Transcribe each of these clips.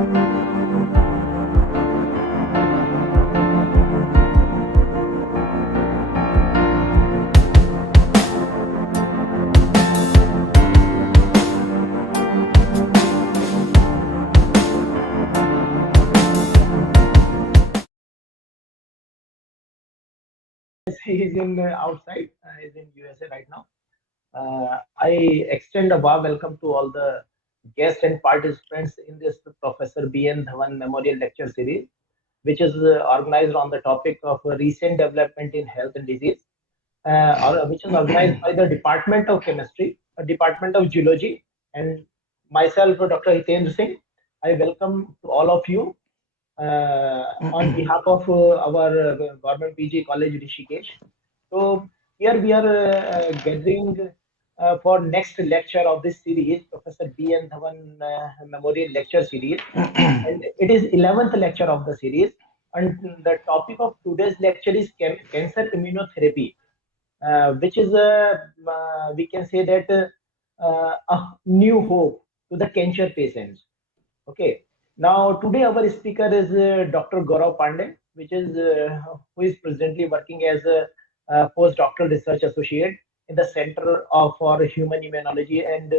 He is in outside. He's in USA right now. I extend a warm welcome to all the guests and participants in this Professor B.N. Dhawan Memorial Lecture Series, which is organized on the topic of recent development in health and disease, which is organized by the Department of Chemistry, Department of Zoology, and myself, Dr. Hitendra Singh. I welcome to all of you on behalf of our government PG College Rishikesh. So here we are gathering for next lecture of this series, Professor B.N. Dhawan Memorial Lecture Series, and it is 11th lecture of the series. And the topic of today's lecture is cancer immunotherapy, which is we can say that a new hope to the cancer patients. Okay. Now today our speaker is Dr. Gaurav Pandey, which is who is presently working as a postdoctoral research associate in the Center for Human Immunology and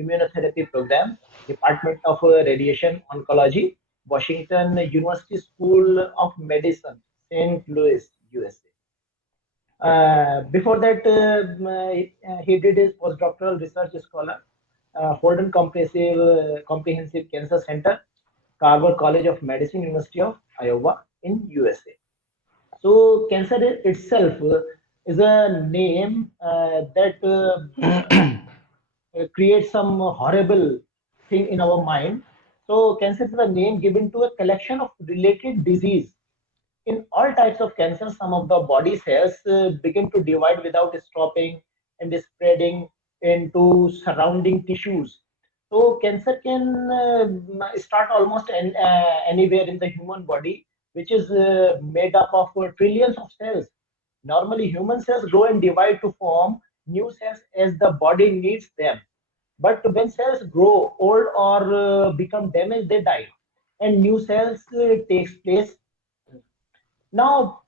Immunotherapy Program, Department of Radiation Oncology, Washington University School of Medicine, St. Louis, USA. Before that, he did his postdoctoral research scholar, Holden Comprehensive Cancer Center, Carver College of Medicine, University of Iowa in USA. So cancer itself is a name that creates some horrible thing in our mind. So cancer is a name given to a collection of related disease. In all types of cancer, some of the body cells begin to divide without stopping and spreading into surrounding tissues. So cancer can start almost anywhere in the human body, which is made up of trillions of cells. Normally, human cells grow and divide to form new cells as the body needs them. But when cells grow old or become damaged, they die, and new cells takes place. Now,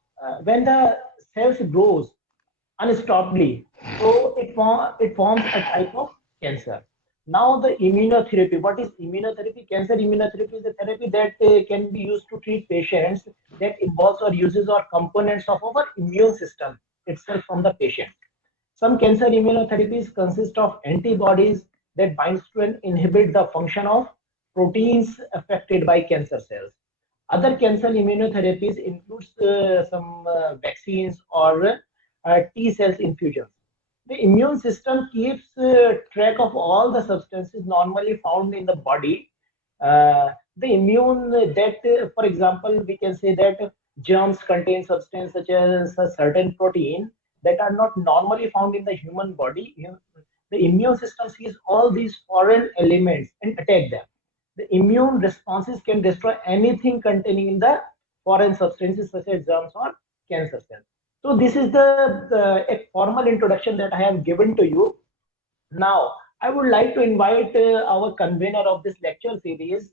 when the cells grows unstoppably, so it forms a type of cancer. Now, the immunotherapy. What is immunotherapy? Cancer immunotherapy is a therapy that can be used to treat patients that involves or uses or components of our immune system itself from the patient. Some cancer immunotherapies consist of antibodies that binds to and inhibit the function of proteins affected by cancer cells. Other cancer immunotherapies includes some vaccines or T cells infusions. The immune system keeps track of all the substances normally found in the body. The immune that, for example, we can say that germs contain substance such as a certain protein that are not normally found in the human body. The immune system sees all these foreign elements and attack them. The immune responses can destroy anything containing in the foreign substances such as germs or cancer cells. So this is the a formal introduction that I have given to you. Now, I would like to invite our convener of this lecture series,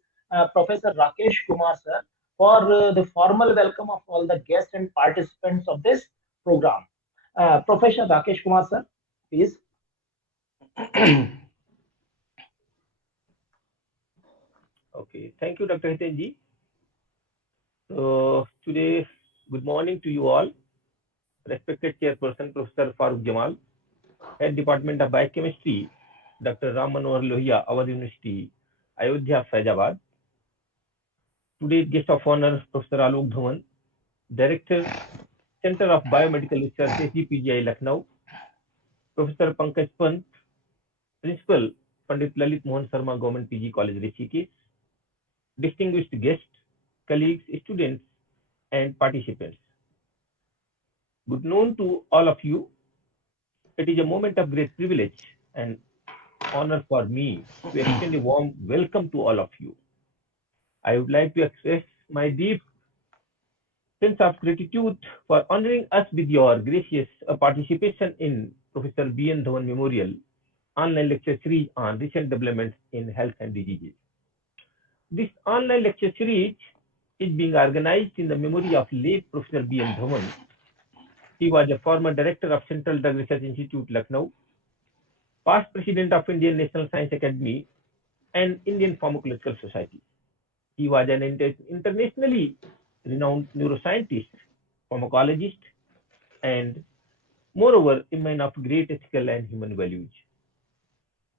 Professor Rakesh Kumar sir, for the formal welcome of all the guests and participants of this program. Professor Rakesh Kumar sir, please. Okay, thank you, Dr. Hitenji. So today, good morning to you all. Respected Chairperson Professor Farooq Jamal, Head Department of Biochemistry, Dr. Ram Manohar Lohia, our University, Ayodhya, Faizabad. Today's guest of honor, Professor Alok Dhawan, Director, Center of Biomedical Research, SGPGI, Lucknow. Professor Pankaj Pant, Principal, Pandit Lalit Mohan Sharma, Government PG College, Rishikesh. Distinguished guests, colleagues, students, and participants. Good noon to all of you. It is a moment of great privilege and honor for me to extend a warm welcome to all of you. I would like to express my deep sense of gratitude for honoring us with your gracious participation in Professor B.N. Dhawan Memorial online lecture series on recent developments in health and diseases. This online lecture series is being organized in the memory of late Professor B.M. Dhawan. He was a former director of Central Drug Research Institute, Lucknow, past president of Indian National Science Academy and Indian Pharmacological Society. He was an internationally renowned neuroscientist, pharmacologist, and moreover, a man of great ethical and human values.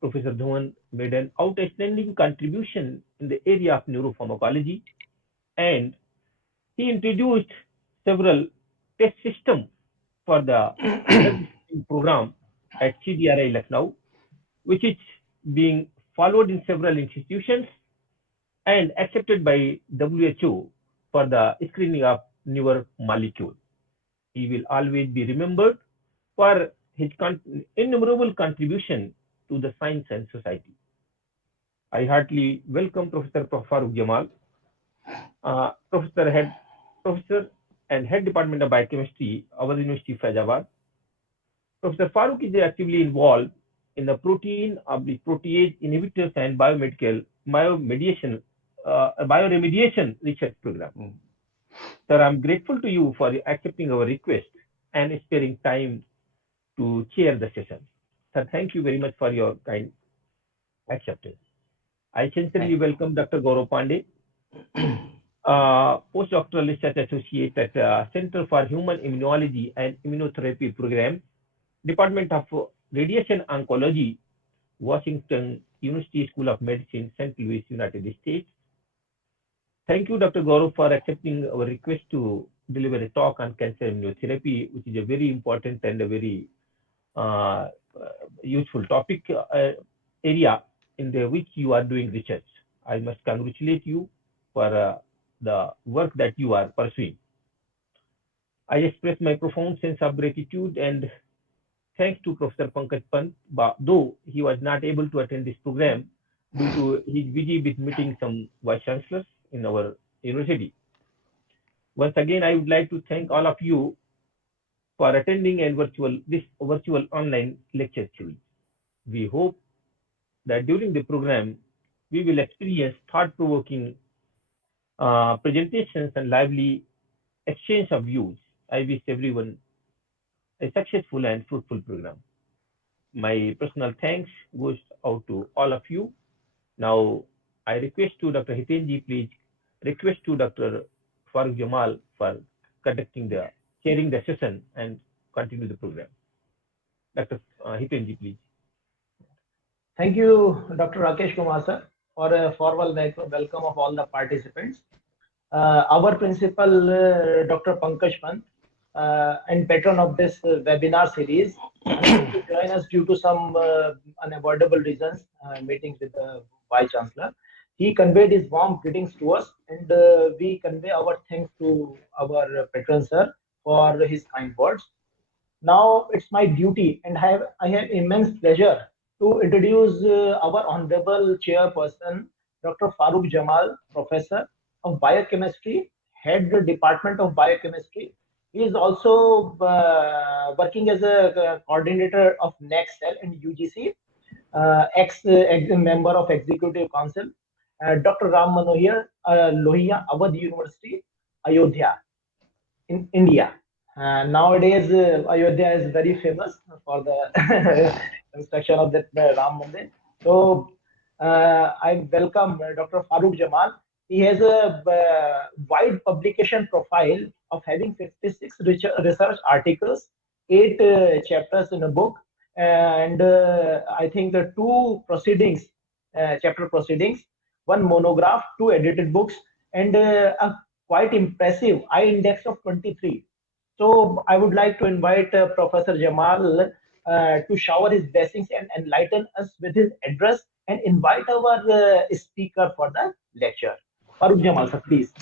Professor Dhawan made an outstanding contribution in the area of neuropharmacology, and he introduced several test systems for the drug screening program at CDRI Lucknow, which is being followed in several institutions and accepted by WHO for the screening of newer molecules. He will always be remembered for his innumerable contribution to the science and society. I heartily welcome Professor Farooq Jamal, uh, Professor Head Professor and Head Department of Biochemistry, our University Faizabad. Professor Farooq is actively involved in the protein of the protease inhibitors and bioremediation research program. Sir, I'm grateful to you for accepting our request and sparing time to chair the session. Sir, thank you very much for your kind acceptance. I sincerely welcome Dr. Gaurav Pandey, postdoctoral research associate at Center for Human Immunology and Immunotherapy Program, Department of Radiation Oncology, Washington University School of Medicine, St. Louis, United States. Thank you, Dr. Gaurav, for accepting our request to deliver a talk on cancer immunotherapy, which is a very important and a very useful topic area in which you are doing research. I must congratulate you for the work that you are pursuing. I express my profound sense of gratitude and thanks to Professor Pankaj Pant, though he was not able to attend this program due to his busy with meeting some vice chancellors in our university. Once again, I would like to thank all of you for attending this virtual online lecture series. We hope that during the program, we will experience thought-provoking presentations and lively exchange of views. I wish everyone a successful and fruitful program. My personal thanks goes out to all of you. Now, I request to Dr. Hitenji, please request to Dr. Farooq Jamal for chairing the session and continue the program. Dr. Hitenji, please. Thank you, Dr. Rakesh Kumar sir, for a formal welcome of all the participants. Our principal, Dr. Pankaj Pant, and patron of this webinar series, unable to join us due to some unavoidable reasons, meetings with the Vice Chancellor. He conveyed his warm greetings to us, and we convey our thanks to our patron sir for his kind words. Now it's my duty, and I have immense pleasure to introduce our honorable chairperson, Dr. Farooq Jamal, Professor of Biochemistry, Head Department of Biochemistry. He is also working as a coordinator of NextCell and UGC, ex member of Executive Council. Dr. Ram Manohar Lohia, Awadh University, Ayodhya, in India. Nowadays, Ayodhya is very famous for the construction of that Ram Mandir. So, I welcome Dr. Farooq Jamal. He has a wide publication profile of having 56 research articles, 8 chapters in a book, and I think the 2 proceedings, chapter proceedings, 1 monograph, 2 edited books, and a quite impressive I index of 23. So I would like to invite Professor Jamal to shower his blessings and enlighten us with his address and invite our speaker for the lecture. Farooq Jamal, sir, please.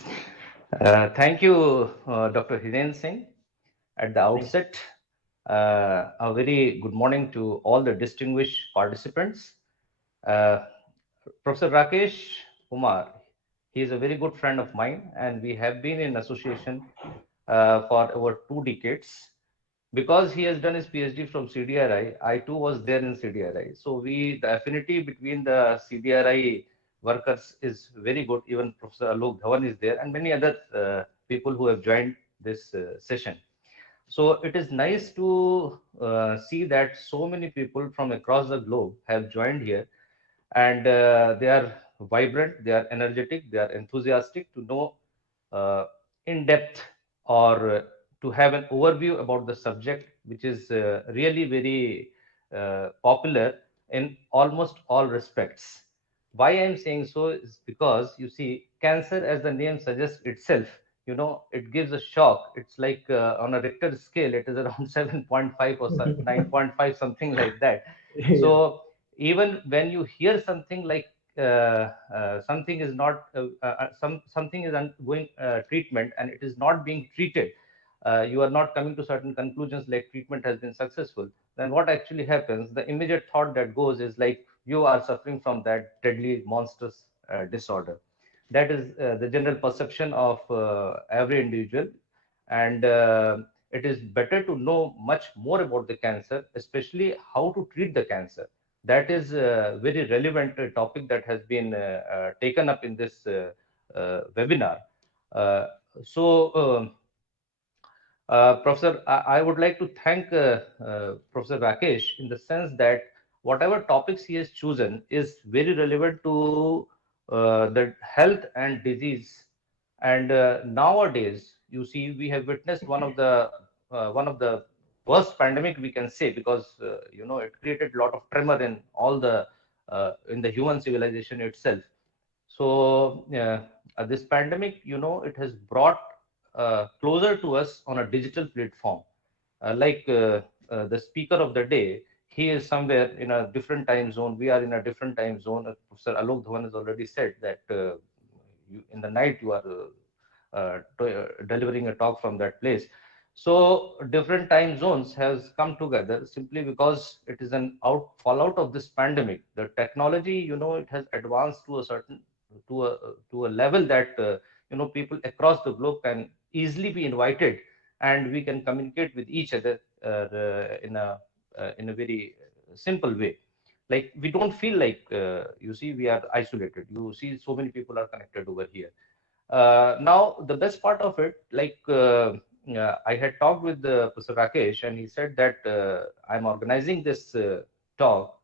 Thank you, Dr. Hiren Singh. At the outset, a very good morning to all the distinguished participants. Professor Rakesh Kumar, he is a very good friend of mine, and we have been in association for over 2 decades. Because he has done his PhD from CDRI, I too was there in CDRI. So the affinity between the CDRI workers is very good. Even Professor Alok Dhawan is there, and many other people who have joined this session. So it is nice to see that so many people from across the globe have joined here, and they are vibrant, they are energetic, they are enthusiastic to know uh, in depth, or to have an overview about the subject, which is really very popular in almost all respects. Why I'm saying so is because, you see, cancer, as the name suggests itself, it gives a shock. It's like, on a Richter scale, it is around 7.5 or 9.5, something like that. Yeah. So even when you hear something like something is not something is undergoing treatment and it is not being treated, you are not coming to certain conclusions like treatment has been successful, then what actually happens, the immediate thought that goes is like you are suffering from that deadly monstrous disorder. That is the general perception of every individual. And it is better to know much more about the cancer, especially how to treat the cancer. That is a very relevant topic that has been taken up in this webinar. Uh, so, Professor, I would like to thank Professor Rakesh, in the sense that whatever topics he has chosen is very relevant to the health and disease. And nowadays, you see, we have witnessed one of the worst pandemic, we can say, because it created a lot of tremor in all the in the human civilization itself. So this pandemic, it has brought closer to us on a digital platform. Like the speaker of the day, he is somewhere in a different time zone. We are in a different time zone. Professor Alok Dhawan has already said that in the night you are delivering a talk from that place. So different time zones has come together simply because it is an fallout of this pandemic. The technology, it has advanced to a certain to a level that people across the globe can easily be invited, and we can communicate with each other in a very simple way. Like, we don't feel like, you see, we are isolated. You see, so many people are connected over here. Now, the best part of it, like, I had talked with Professor Rakesh, and he said that I'm organizing this talk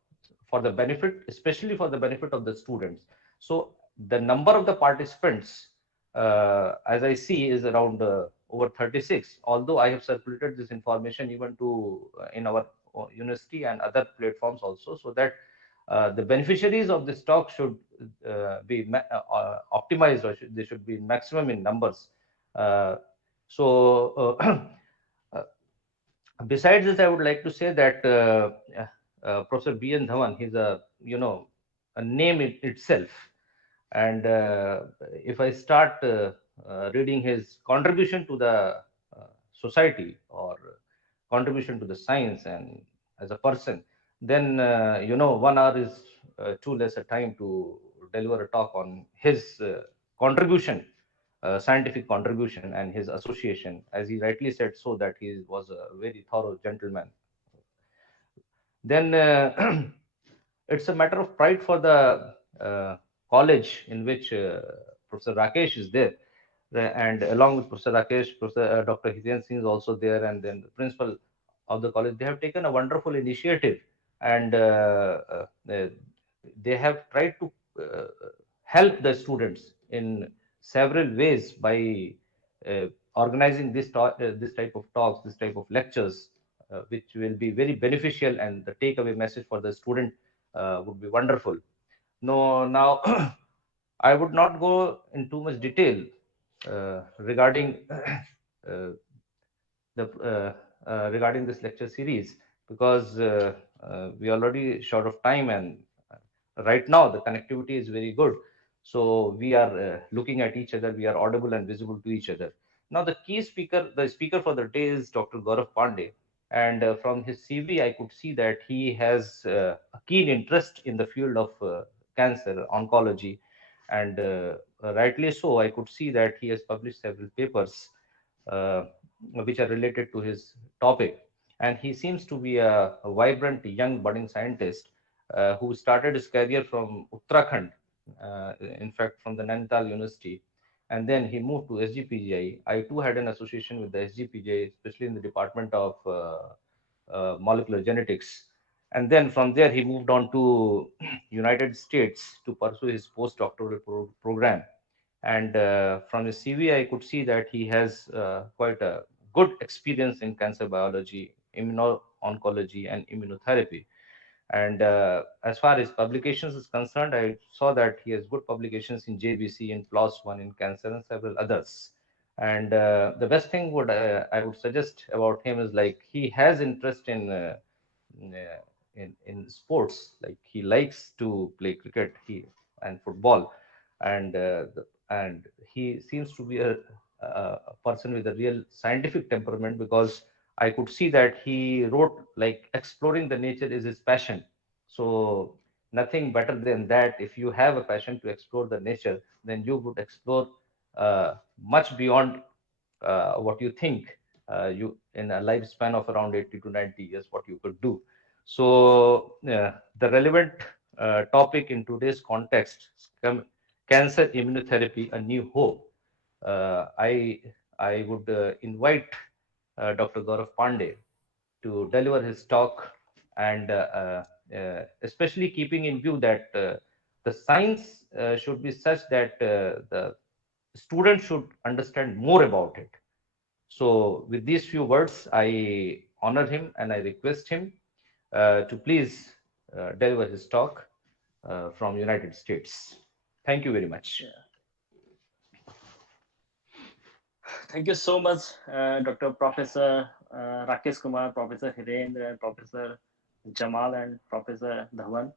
for the benefit, especially for the benefit of the students. So the number of the participants, as I see, is around over 36. Although I have circulated this information even to in our university and other platforms also, so that the beneficiaries of this talk should be optimized, or they should be maximum in numbers. Uh, so, uh, besides this, I would like to say that Professor B.N. Dhawan, he's a name in itself. And if I start reading his contribution to the society, or contribution to the science and as a person, then 1 hour is too less a time to deliver a talk on his contribution, scientific contribution, and his association. As he rightly said, so that he was a very thorough gentleman. Then it's a matter of pride for the college in which Professor Rakesh is there. And along with Professor Rakesh, Professor Dr. Hiten Singh is also there, and then the principal of the college. They have taken a wonderful initiative, and they have tried to uh, help the students in several ways by organizing this type of talks, this type of lectures, which will be very beneficial, and the takeaway message for the student would be wonderful. No, now I would not go in too much detail regarding the regarding this lecture series, because we already short of time, and right now the connectivity is very good, so we are looking at each other, we are audible and visible to each other. Now the speaker for the day is Dr. Gaurav Pandey, and from his CV I could see that he has a keen interest in the field of cancer oncology, and rightly so. I could see that he has published several papers uh, which are related to his topic. And he seems to be a vibrant young budding scientist who started his career from Uttarakhand, in fact, from the Nainital University. And then he moved to SGPGI. I too had an association with the SGPGI, especially in the Department of Molecular Genetics. And then from there, he moved on to United States to pursue his postdoctoral program. And from his CV, I could see that he has quite a good experience in cancer biology, immuno-oncology, and immunotherapy. And as far as publications is concerned, I saw that he has good publications in JBC, in PLOS One, in cancer, and several others. And the best thing would I would suggest about him is like he has interest in, uh, in sports. Like he likes to play cricket, he and football, and and he seems to be a person with a real scientific temperament, because I could see that he wrote like exploring the nature is his passion. So nothing better than that. If you have a passion to explore the nature, then you would explore much beyond what you think you in a lifespan of around 80 to 90 years what you could do. So the relevant topic in today's context, cancer immunotherapy, a new hope. I would invite Dr. Gaurav Pandey to deliver his talk, and especially keeping in view that the science should be such that the student should understand more about it. So with these few words, I honor him and I request him to please deliver his talk from United States. Thank you very much. Yeah. Thank you so much, Dr. Professor Rakesh Kumar, Professor Hirendra, Professor Jamal, and Professor Dhawan,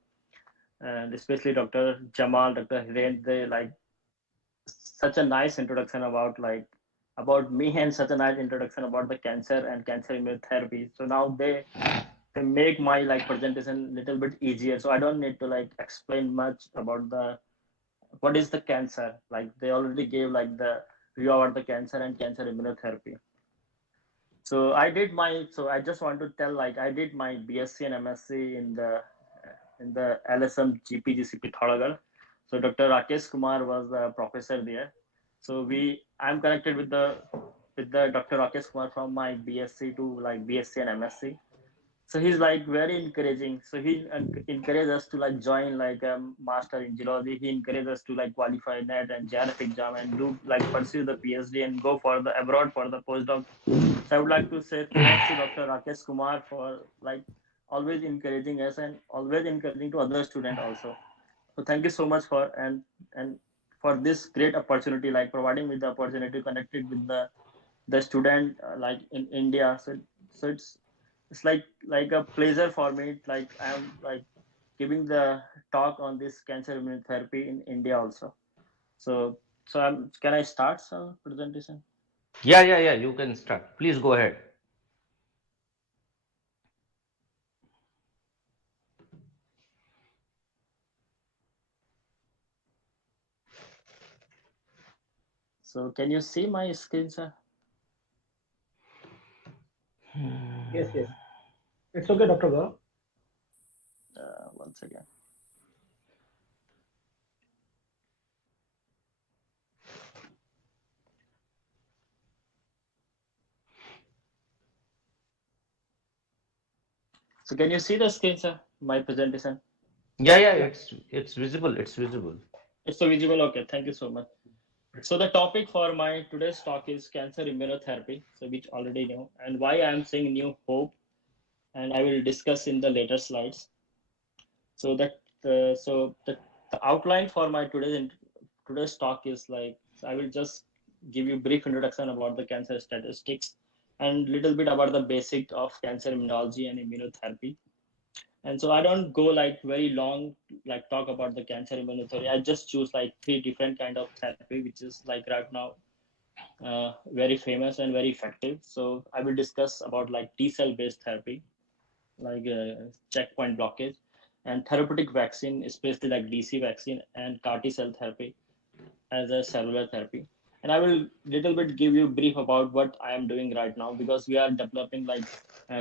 and especially Dr. Jamal, Dr. Hirendra, like such a nice introduction about me, and such a nice introduction about the cancer and cancer immunotherapy. So now they make my like presentation little bit easier. So I don't need to like explain much about the what is the cancer. Like they already gave like the view about the cancer and cancer immunotherapy. So I just want to tell like I did my BSc and MSc in the LSM GPGCP Thalagar. So Dr. Rakesh Kumar was the professor there. So I'm connected with the Dr. Rakesh Kumar from my BSc to like BSc and MSc. So he's like very encouraging. So he encouraged us to like join like a master in Zoology. He encouraged us to like qualify NET and JRF exam and do like pursue the PhD and go for the abroad for the postdoc. So I would like to say thanks to Dr. Rakesh Kumar for like always encouraging us and always encouraging to other students also. So thank you so much for and for this great opportunity, like providing me the opportunity connected with the student like in India. So it's like a pleasure for me. Like I'm like giving the talk on this cancer immunotherapy in India also. So can I start some presentation? Yeah. You can start. Please go ahead. So can you see my screen, sir? Yes, yes. It's okay, Dr. Gaurav. Once again. So can you see the screen, sir? My presentation. Yeah. Yeah. It's visible. It's visible. It's so visible. Okay, thank you so much. So the topic for my today's talk is cancer immunotherapy, so which already know, and why I am saying new hope, and I will discuss in the later slides. So that the outline for my today's talk is like so I will just give you brief introduction about the cancer statistics and little bit about the basic of cancer immunology and immunotherapy. And so I don't go like very long, like talk about the cancer immunotherapy. I just choose like three different kind of therapy, which is like right now very famous and very effective. So I will discuss about like T cell based therapy, like checkpoint blockage, and therapeutic vaccine, especially like DC vaccine and CAR T cell therapy as a cellular therapy. And I will little bit give you brief about what I am doing right now because we are developing like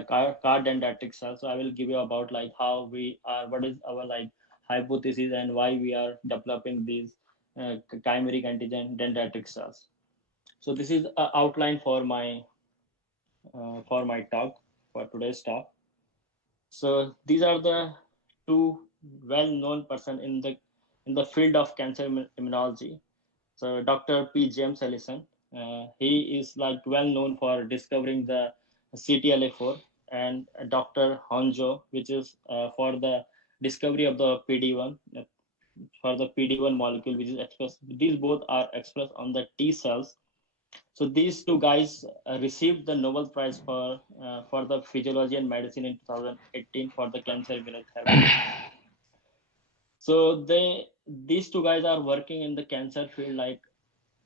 car dendritic cells. So I will give you about like how we are, what is our like hypothesis and why we are developing these chimeric antigen dendritic cells. So this is an outline for my talk, for today's talk. So these are the two well-known person in the field of cancer immunology. So Dr. P. James Ellison, he is like well known for discovering the CTLA4, and Dr. Honjo, which is for the discovery of the PD1, for the PD1 molecule, which is expressed. These both are expressed on the T cells. So these two guys received the Nobel Prize for the physiology and medicine in 2018 for the cancer immunotherapy. So these two guys are working in the cancer field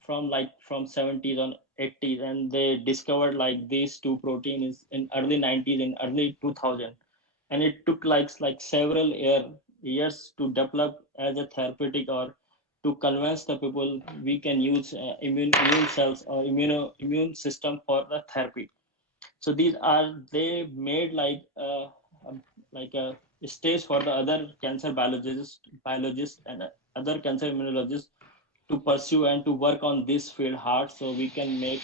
from 70s and 80s, and they discovered like these two proteins in early 90s in early 2000, and it took like several years to develop as a therapeutic, or to convince the people we can use immune cells or immune system for the therapy. So these are they made like a stage for the other cancer biologists and other cancer immunologists to pursue and to work on this field hard, so we can make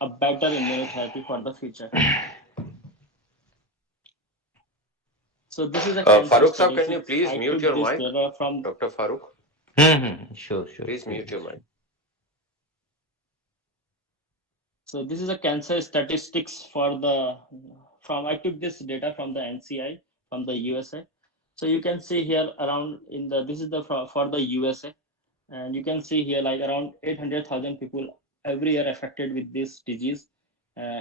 a better immunotherapy for the future. So this is a cancer Farooq study. sir, can you please I mute took your this mic? data from Dr. Farooq, Sure, sure. please mute your mic. So this is a cancer statistics for the I took this data from the NCI from the USA. So you can see here around in the this is the for the USA, and you can see here like around 800,000 people every year affected with this disease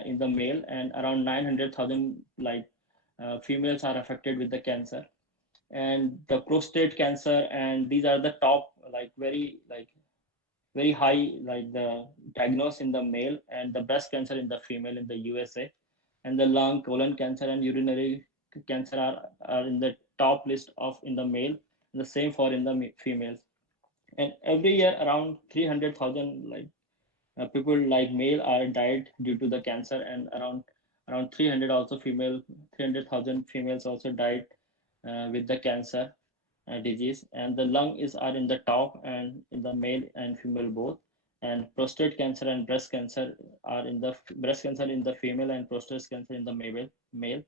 in the male, and around 900,000 females are affected with the cancer, and the prostate cancer, and these are the top very high like the diagnosed in the male, and the breast cancer in the female in the USA, and the lung, colon cancer, and urinary cancer are in the top list of in the male, and the same for in the females. And every year around 300,000 people like male are died due to the cancer, and around 300 also female 300,000 females also died with the cancer disease. And the lung is are in the top and in the male and female both, and prostate cancer and breast cancer are in the breast cancer in the female and prostate cancer in the male.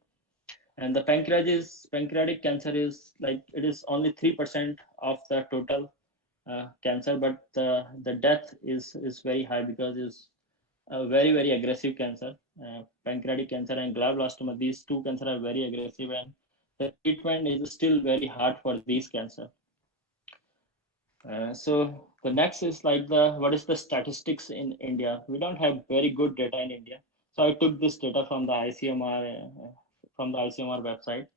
And the pancreatic cancer is like it is only 3% of the total cancer, but the death is very high because it's a very aggressive cancer. Pancreatic cancer and glioblastoma, these two cancer are very aggressive, and the treatment is still very hard for these cancer. So the next is like the what is the statistics in India. We don't have very good data in India, so I took this data from the ICMR website.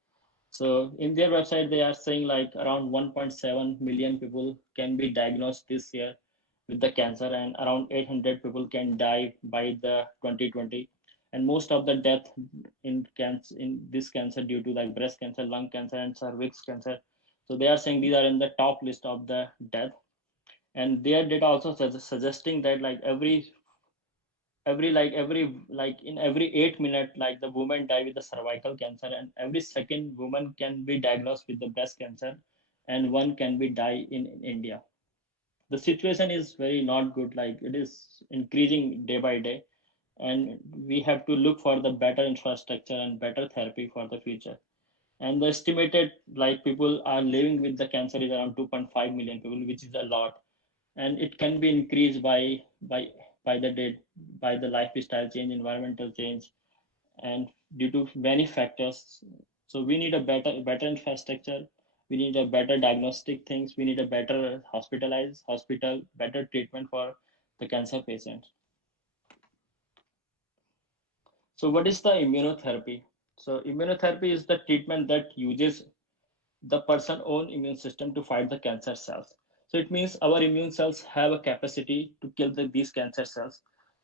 So in their website, they are saying like around 1.7 million people can be diagnosed this year with the cancer, and around 800 people can die by the 2020. And most of the death in this cancer due to like breast cancer, lung cancer, and cervix cancer. So they are saying these are in the top list of the death. And their data also suggesting that like in every 8 minutes like the woman die with the cervical cancer, and every second woman can be diagnosed with the breast cancer, and one can be die in India. The situation is very not good, like it is increasing day by day, and we have to look for the better infrastructure and better therapy for the future. And the estimated like people are living with the cancer is around 2.5 million people, which is a lot, and it can be increased by the day, by the lifestyle change, environmental change, and due to many factors. So we need a better infrastructure, we need a better diagnostic things, we need a better hospital, better treatment for the cancer patients. So what is the immunotherapy? So immunotherapy is the treatment that uses the person's own immune system to fight the cancer cells. So it means our immune cells have a capacity to kill these cancer cells.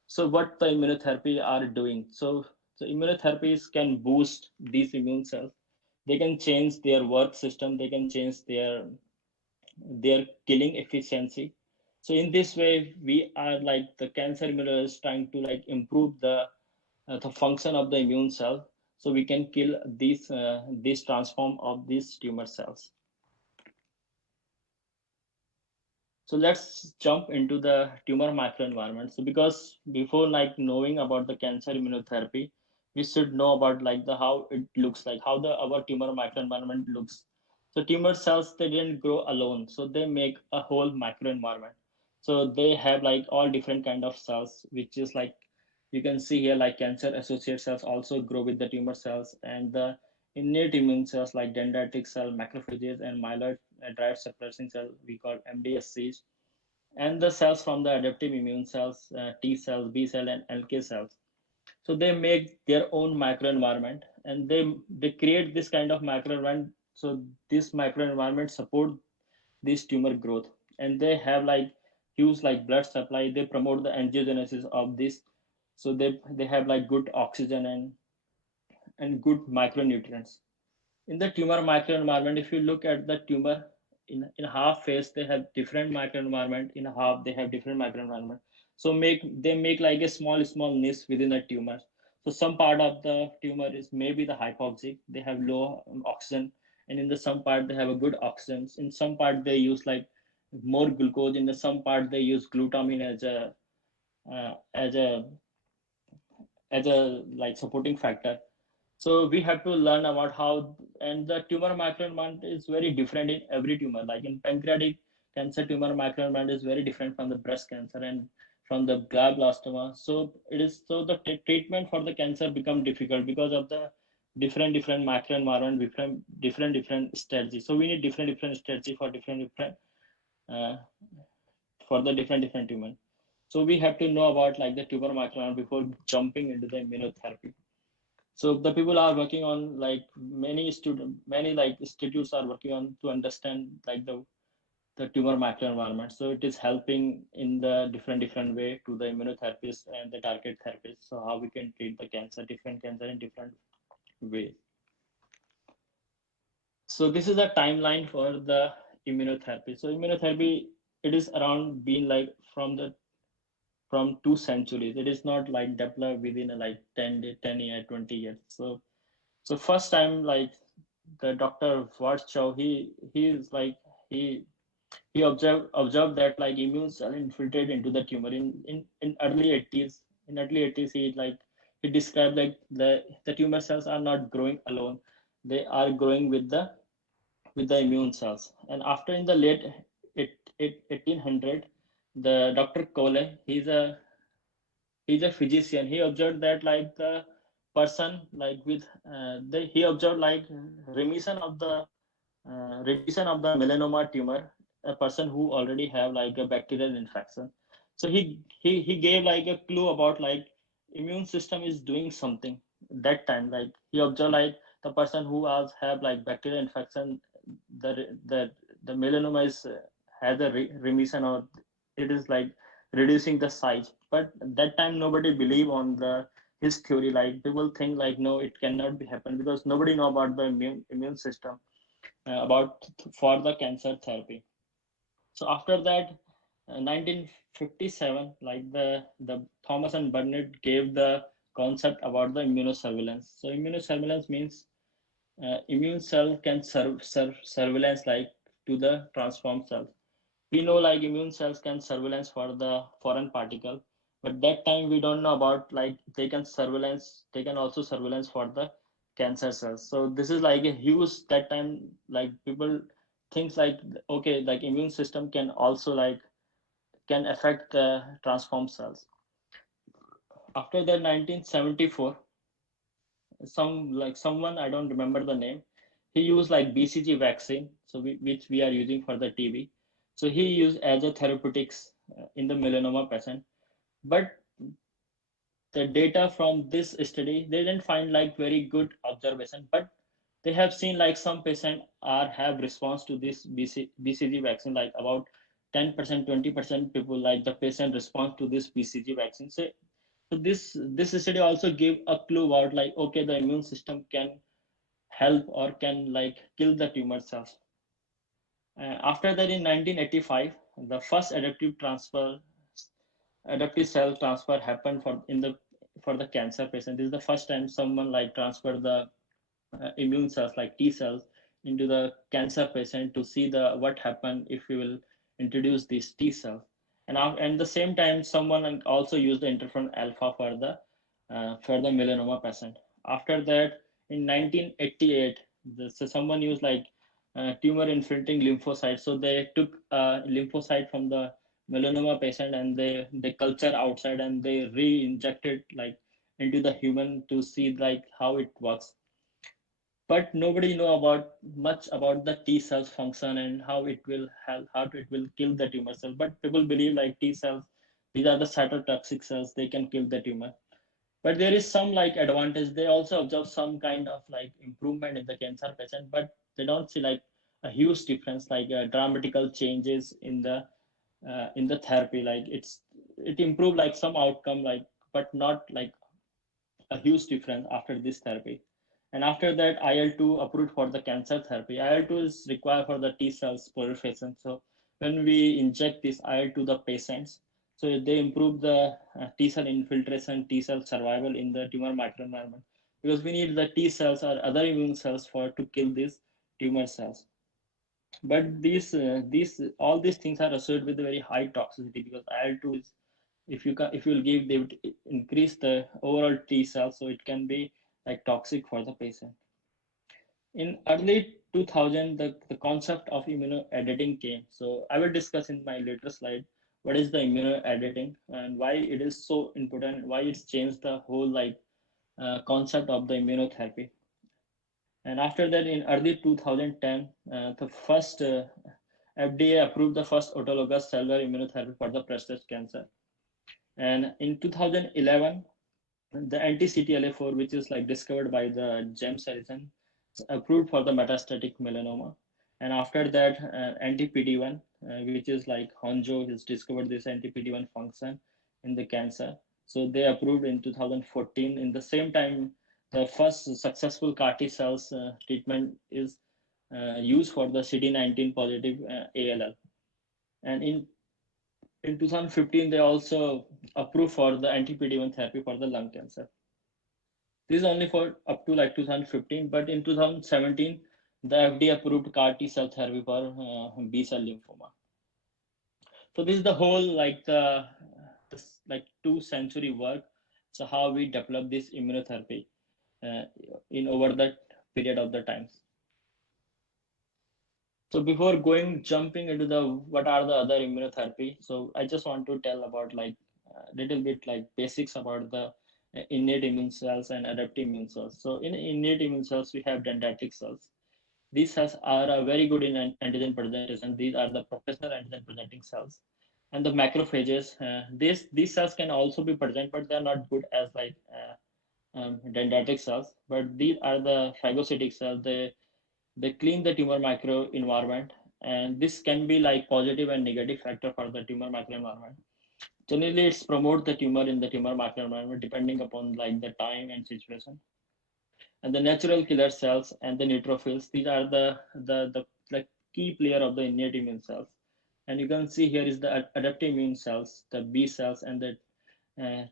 So what the immunotherapy are doing? So immunotherapies can boost these immune cells. They can change their work system. They can change their killing efficiency. So in this way, we are like the cancer immunologist trying to like improve the function of the immune cell, so we can kill these transform of these tumor cells. So let's jump into the tumor microenvironment. So because before like knowing about the cancer immunotherapy, we should know about like the how it looks like, how the our tumor microenvironment looks. So tumor cells, they didn't grow alone, so they make a whole microenvironment. So they have like all different kind of cells, which is like you can see here, like cancer associated cells also grow with the tumor cells, and the innate immune cells like dendritic cell, macrophages, and myeloid derived suppressing cell we call MDSCs, and the cells from the adaptive immune cells, T cells, B cell, and LK cells. So they make their own microenvironment, and they create this kind of microenvironment. So this microenvironment support this tumor growth, and they have like huge like blood supply. They promote the angiogenesis of this, so they have like good oxygen and good micronutrients in the tumor microenvironment. If you look at the tumor in half phase, they have different microenvironment, in half they have different microenvironment. So make like a small niche within the tumor. So some part of the tumor is maybe the hypoxic, they have low oxygen, and in the some part they have a good oxygen. In some part they use like more glucose, in the some part they use glutamine as a uh, as a as a like supporting factor. So we have to learn about how, and the tumor microenvironment is very different in every tumor. Like in pancreatic cancer, tumor microenvironment is very different from the breast cancer and from the glioblastoma. So it is, so the treatment for the cancer become difficult because of the different microenvironment, different strategies. So we need different strategy for different uh, for the different tumor. So we have to know about like the tumor microenvironment before jumping into the immunotherapy. So the people are working on like many like institutes are working on to understand like the tumor microenvironment. So it is helping in the different way to the immunotherapists and the target therapists, so how we can treat the different cancer in different ways. So this is a timeline for the immunotherapy. So immunotherapy, it is around being like from 2 centuries. It is not like developed within a, like 10 year 20 years. So first time like the Dr. Warchow, he is like he he observed that like immune cell infiltrate into the tumor in early 80s. In early 80s, he described like the tumor cells are not growing alone. They are growing with the immune cells. And after in the late 1800, the Dr. Cole, he's a physician. He observed that like the person like with he observed like remission of the reduction of the melanoma tumor, a person who already have like a bacterial infection. So he gave like a clue about like immune system is doing something that time. Like he observed like the person who has have like bacterial infection, the the melanoma is has a remission, or it is like reducing the size. But that time nobody believe on the his theory. Like people think like no, it cannot be happen because nobody know about the immune system about for the cancer therapy. So after that, 1957, like the Thomas and Burnett gave the concept about the immunosurveillance. So immunosurveillance means immune cell can surveillance like to the transformed cells. We know like immune cells can surveillance for the foreign particle, but that time we don't know about like they can also surveillance for the cancer cells. So this is like a huge that time, like people thinks like okay, like immune system can also like can affect the transformed cells. After that, 1974, someone, I don't remember the name, he used like BCG vaccine, so which we are using for the TB. So he used as a therapeutics in the melanoma patient. But the data from this study, they didn't find like very good observation, but they have seen like some patient are have response to this BCG vaccine, like about 10%, 20% people like the patient response to this BCG vaccine. So this study also give a clue about like okay, the immune system can help or can like kill the tumor cells. After that, in 1985, the first adaptive cell transfer happened for the cancer patient. This is the first time someone like transfer the immune cells like T cells into the cancer patient to see the what happened if we will introduce these T cells. And at the same time, someone also used the interferon alpha for the melanoma patient. After that, in 1988, so someone used like tumor infiltrating lymphocytes. So they took a lymphocyte from the melanoma patient and they culture outside and they re-injected like into the human to see like how it works. But nobody know about much about the T cells function and how it will help, how it will kill the tumor cell. But people believe like T cells, these are the cytotoxic cells, they can kill the tumor. But there is some like advantage. They also observe some kind of like improvement in the cancer patient, but they don't see like a huge difference, like dramatical changes in the therapy. Like it improved like some outcome, like but not like a huge difference after this therapy. And after that, IL-2 approved for the cancer therapy. IL-2 is required for the T cells proliferation. So when we inject this IL to the patients, so they improve the T cell infiltration, T cell survival in the tumor microenvironment, because we need the T cells or other immune cells for to kill these tumor cells. But these all these things are associated with a very high toxicity, because IL-2 is, if you will give, they would increase the overall T cells, so it can be like toxic for the patient. In early 2000, the concept of immunoediting came. So I will discuss in my later slide what is the immunoediting and why it is so important, why it's changed the whole like concept of the immunotherapy. And after that, in early 2010, the first FDA approved the first autologous cellular immunotherapy for the prostate cancer. And in 2011, the anti-CTLA4, which is like discovered by the James Harrison, is approved for the metastatic melanoma. And after that, anti-PD-1, which is like Honjo, has discovered this anti-PD-1 function in the cancer. So they approved in 2014. In the same time, the first successful CAR T cells treatment is used for the CD19 positive ALL. And in 2015, they also approved for the anti-PD-1 therapy for the lung cancer. This is only for up to like 2015, but in 2017, the FDA approved CAR T cell therapy for B cell lymphoma. So this is the whole like this like 2 century work. So how we develop this immunotherapy uh, in over the period of the times. So before jumping into the what are the other immunotherapy, so I just want to tell about like a little bit like basics about the innate immune cells and adaptive immune cells. So in innate immune cells, we have dendritic cells. These cells are very good in antigen presentation. These are the professional antigen presenting cells. And the macrophages, these cells can also be present, but they're not good as like dendritic cells. But these are the phagocytic cells. They clean the tumor microenvironment, and this can be like positive and negative factor for the tumor microenvironment. Generally, it's promote the tumor in the tumor microenvironment depending upon like the time and situation. And the natural killer cells and the neutrophils, these are the like key player of the innate immune cells. And you can see here is the adaptive immune cells, the B cells and the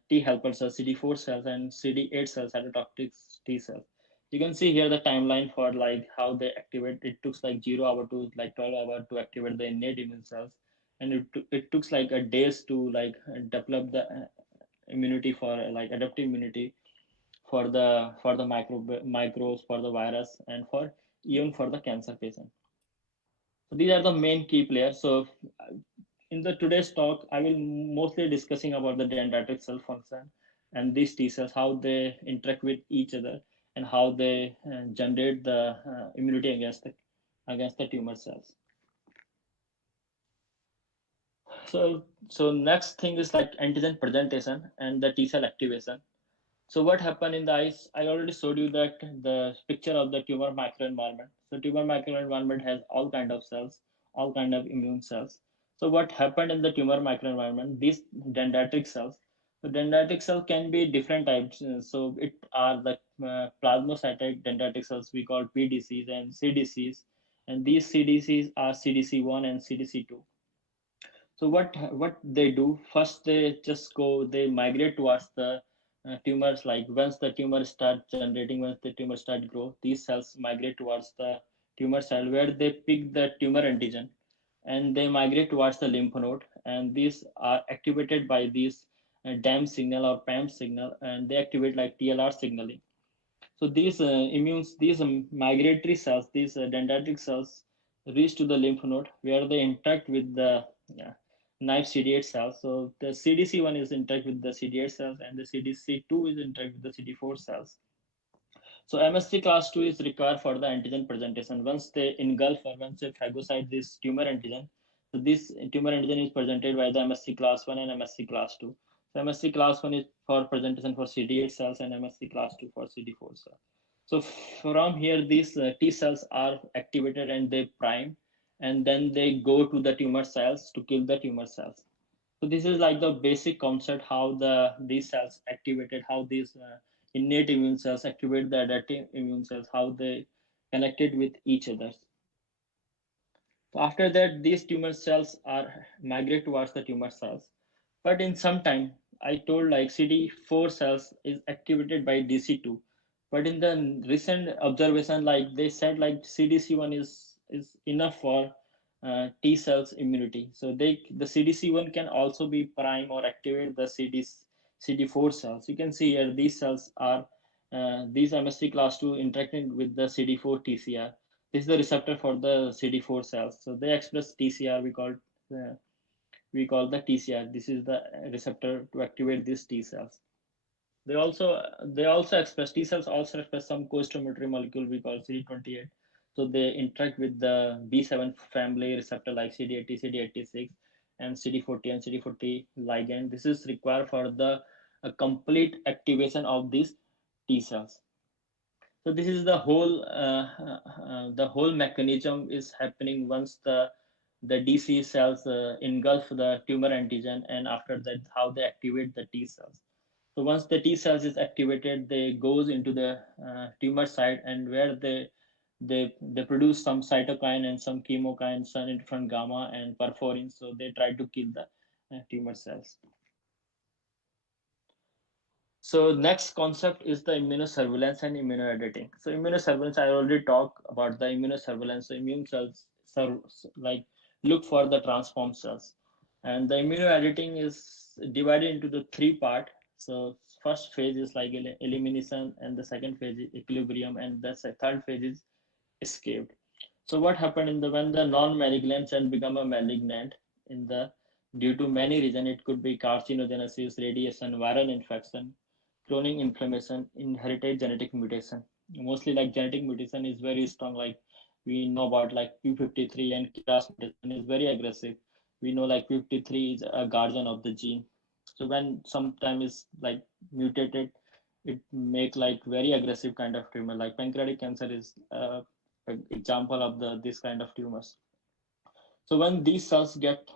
T helper cells, CD4 cells and CD8 cells, cytotoxic T cells. You can see here the timeline for like how they activate. It took like 0 hour to like 12 hours to activate the innate immune cells, and it took like a days to like develop the immunity for like adaptive immunity for the microbes, for the virus, and for even for the cancer patient. So these are the main key players. So in the today's talk, I will mostly discussing about the dendritic cell function and these T cells, how they interact with each other, and how they generate the immunity against the tumor cells. So next thing is like antigen presentation and the T cell activation. So what happened in the eyes? I already showed you that the picture of the tumor microenvironment. So tumor microenvironment has all kind of cells, all kind of immune cells. So what happened in the tumor microenvironment? These dendritic cells. So dendritic cell can be different types. So it are the plasmacytic dendritic cells we call PDCs and CDCs, and these CDCs are CDC1 and CDC2. So what they do first, they just go, they migrate towards the tumors. Like once the tumor start generating, once the tumor start grow, these cells migrate towards the tumor cell where they pick the tumor antigen, and they migrate towards the lymph node, and these are activated by these DAM signal or PAM signal, and they activate like TLR signaling. So these migratory cells, these dendritic cells, reach to the lymph node where they interact with the naive CD8 cells. So the CDC1 is interact with the CD8 cells, and the CDC2 is interact with the CD4 cells. So MSC class 2 is required for the antigen presentation. Once they engulf or once they phagocyte this tumor antigen, so this tumor antigen is presented by the MSC class 1 and MSC class 2. So MSC class 1 is for presentation for CD8 cells and MSC class 2 for CD4 cells. So from here, these T cells are activated and they prime, and then they go to the tumor cells to kill the tumor cells. So this is like the basic concept how these cells activated, how these innate immune cells activate the adaptive immune cells, how they connected with each other. So after that, these tumor cells are migrate towards the tumor cells. But in some time, I told like CD4 cells is activated by DC2. But in the recent observation, like they said, like CDC1 is enough for T cells immunity. So the CDC1 can also be prime or activate the CD4 cells. You can see here these cells are these MSC class 2 interacting with the CD4 TCR. This is the receptor for the CD4 cells. So they express TCR. We call the TCR. This is the receptor to activate these T cells. They also express T cells also express some co-stimulatory molecule we call CD28. So they interact with the B7 family receptor like CD80, CD86, and CD40 and CD40 ligand. This is required for the complete activation of these T cells. So this is the whole mechanism is happening once the DC cells engulf the tumor antigen, and after that how they activate the T cells. So once the T cells is activated, they goes into the tumor site, and where they produce some cytokine and some chemokine, sun interferon gamma and perforin. So they try to kill the tumor cells. So next concept is the immunosurveillance and immunoediting. So immunosurveillance, I already talked about the immunosurveillance. So immune cells like look for the transform cells, and the immunoediting is divided into the three part. So first phase is like elimination, and the second phase is equilibrium, and the third phase is escaped. So what happened in the when the non-malignant cell become a malignant in the due to many reasons, it could be carcinogenesis, radiation, viral infection, cloning inflammation, inherited genetic mutation. Mostly like genetic mutation is very strong. Like we know about like P53 and KRAS mutation is very aggressive. We know like P53 is a guardian of the gene. So when sometime is like mutated, it make like very aggressive kind of tumor. Like pancreatic cancer is an example of this kind of tumors. So when these cells get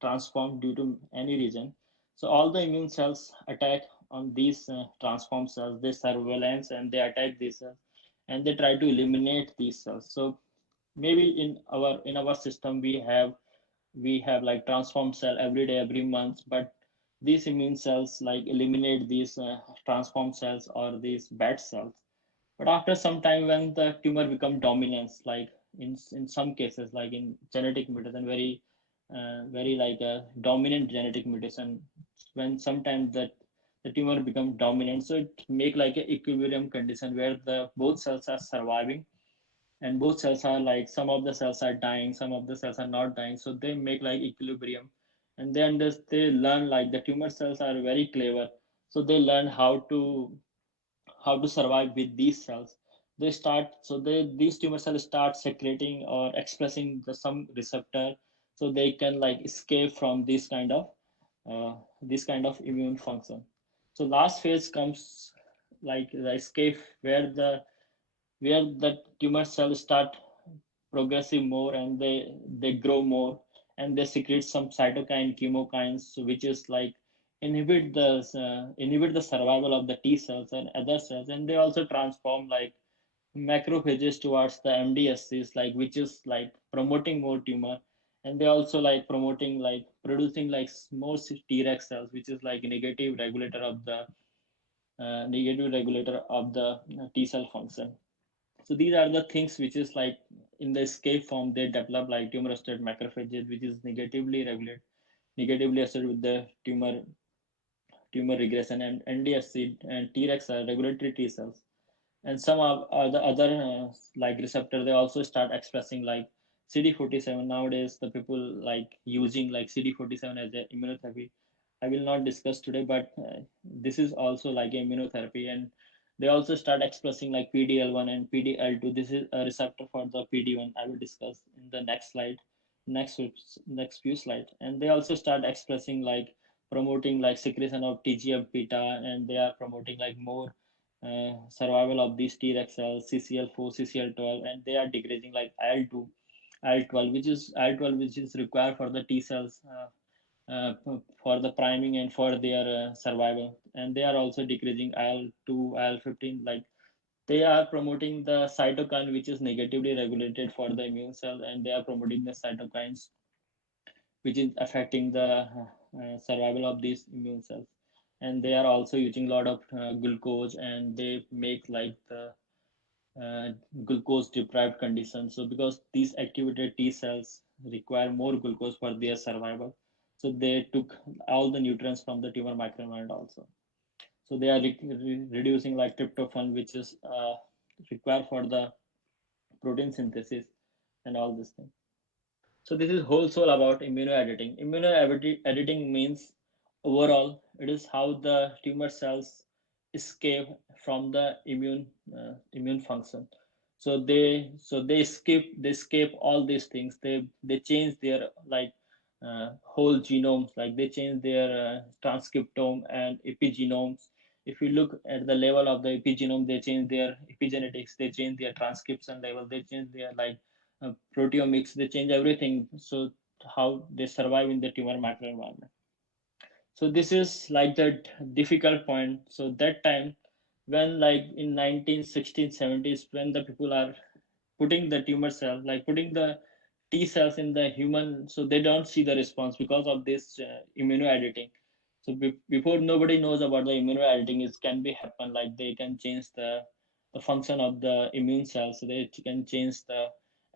transformed due to any reason, so all the immune cells attack on these transformed cells, they surveillance and they attack these cells, and they try to eliminate these cells. So maybe in our system we have like transformed cell every day, every month, but these immune cells like eliminate these transformed cells or these bad cells. But after some time, when the tumor become dominance, like in some cases, like in genetic mutation, very like a dominant genetic mutation, when sometimes that the tumor become dominant, so it make like a equilibrium condition where the both cells are surviving, and both cells are like some of the cells are dying, some of the cells are not dying, so they make like equilibrium. And then they learn like the tumor cells are very clever, so they learn how to survive with these cells. These tumor cells start secreting or expressing some receptor, so they can like escape from this kind of immune function. So last phase comes like the escape, where the tumor cells start progressing more, and they grow more, and they secrete some cytokine chemokines, which is like inhibit the survival of the T cells and other cells, and they also transform like macrophages towards the MDSCs, like which is like promoting more tumor, and they also like promoting like producing like more Treg cells, which is like negative regulator of the T cell function. So these are the things which is like in the escape form they develop like tumor associated macrophages, which is negatively associated with the tumor regression, and NDSC and Tregs are regulatory T cells. And some are the other like receptor, they also start expressing like CD47. Nowadays the people like using like CD47 as a immunotherapy. I will not discuss today, but this is also like a immunotherapy. And they also start expressing like PDL1 and PDL2. This is a receptor for the PD1. I will discuss in the next slide, next few slides. And they also start expressing like promoting like secretion of TGF beta, and they are promoting like more survival of these Treg cells, CCL4, CCL12, and they are decreasing like IL2, IL12, which is required for the T cells for the priming and for their survival. And they are also decreasing IL2, IL15. Like they are promoting the cytokine, which is negatively regulated for the immune cell, and they are promoting the cytokines, which is affecting the survival of these immune cells. And they are also using a lot of glucose, and they make like the uh, glucose deprived condition. So because these activated T cells require more glucose for their survival, so they took all the nutrients from the tumor microenvironment also. So they are reducing like tryptophan, which is required for the protein synthesis and all this thing. So this is whole soul about immunoediting. Immunoediting means overall it is how the tumor cells escape from the immune function. So they escape all these things. They change their like whole genomes, like they change their transcriptome and epigenomes. If you look at the level of the epigenome, they change their epigenetics, they change their transcription level, they change their like proteomics, they change everything. So how they survive in the tumor microenvironment. So this is like the difficult point. So that time when like in 1960s 70s, when the people are putting the tumor cells, like putting the T cells in the human, so they don't see the response because of this immunoediting. So before, nobody knows about the immunoediting. It can be happen like they can change the function of the immune cells. So they can change the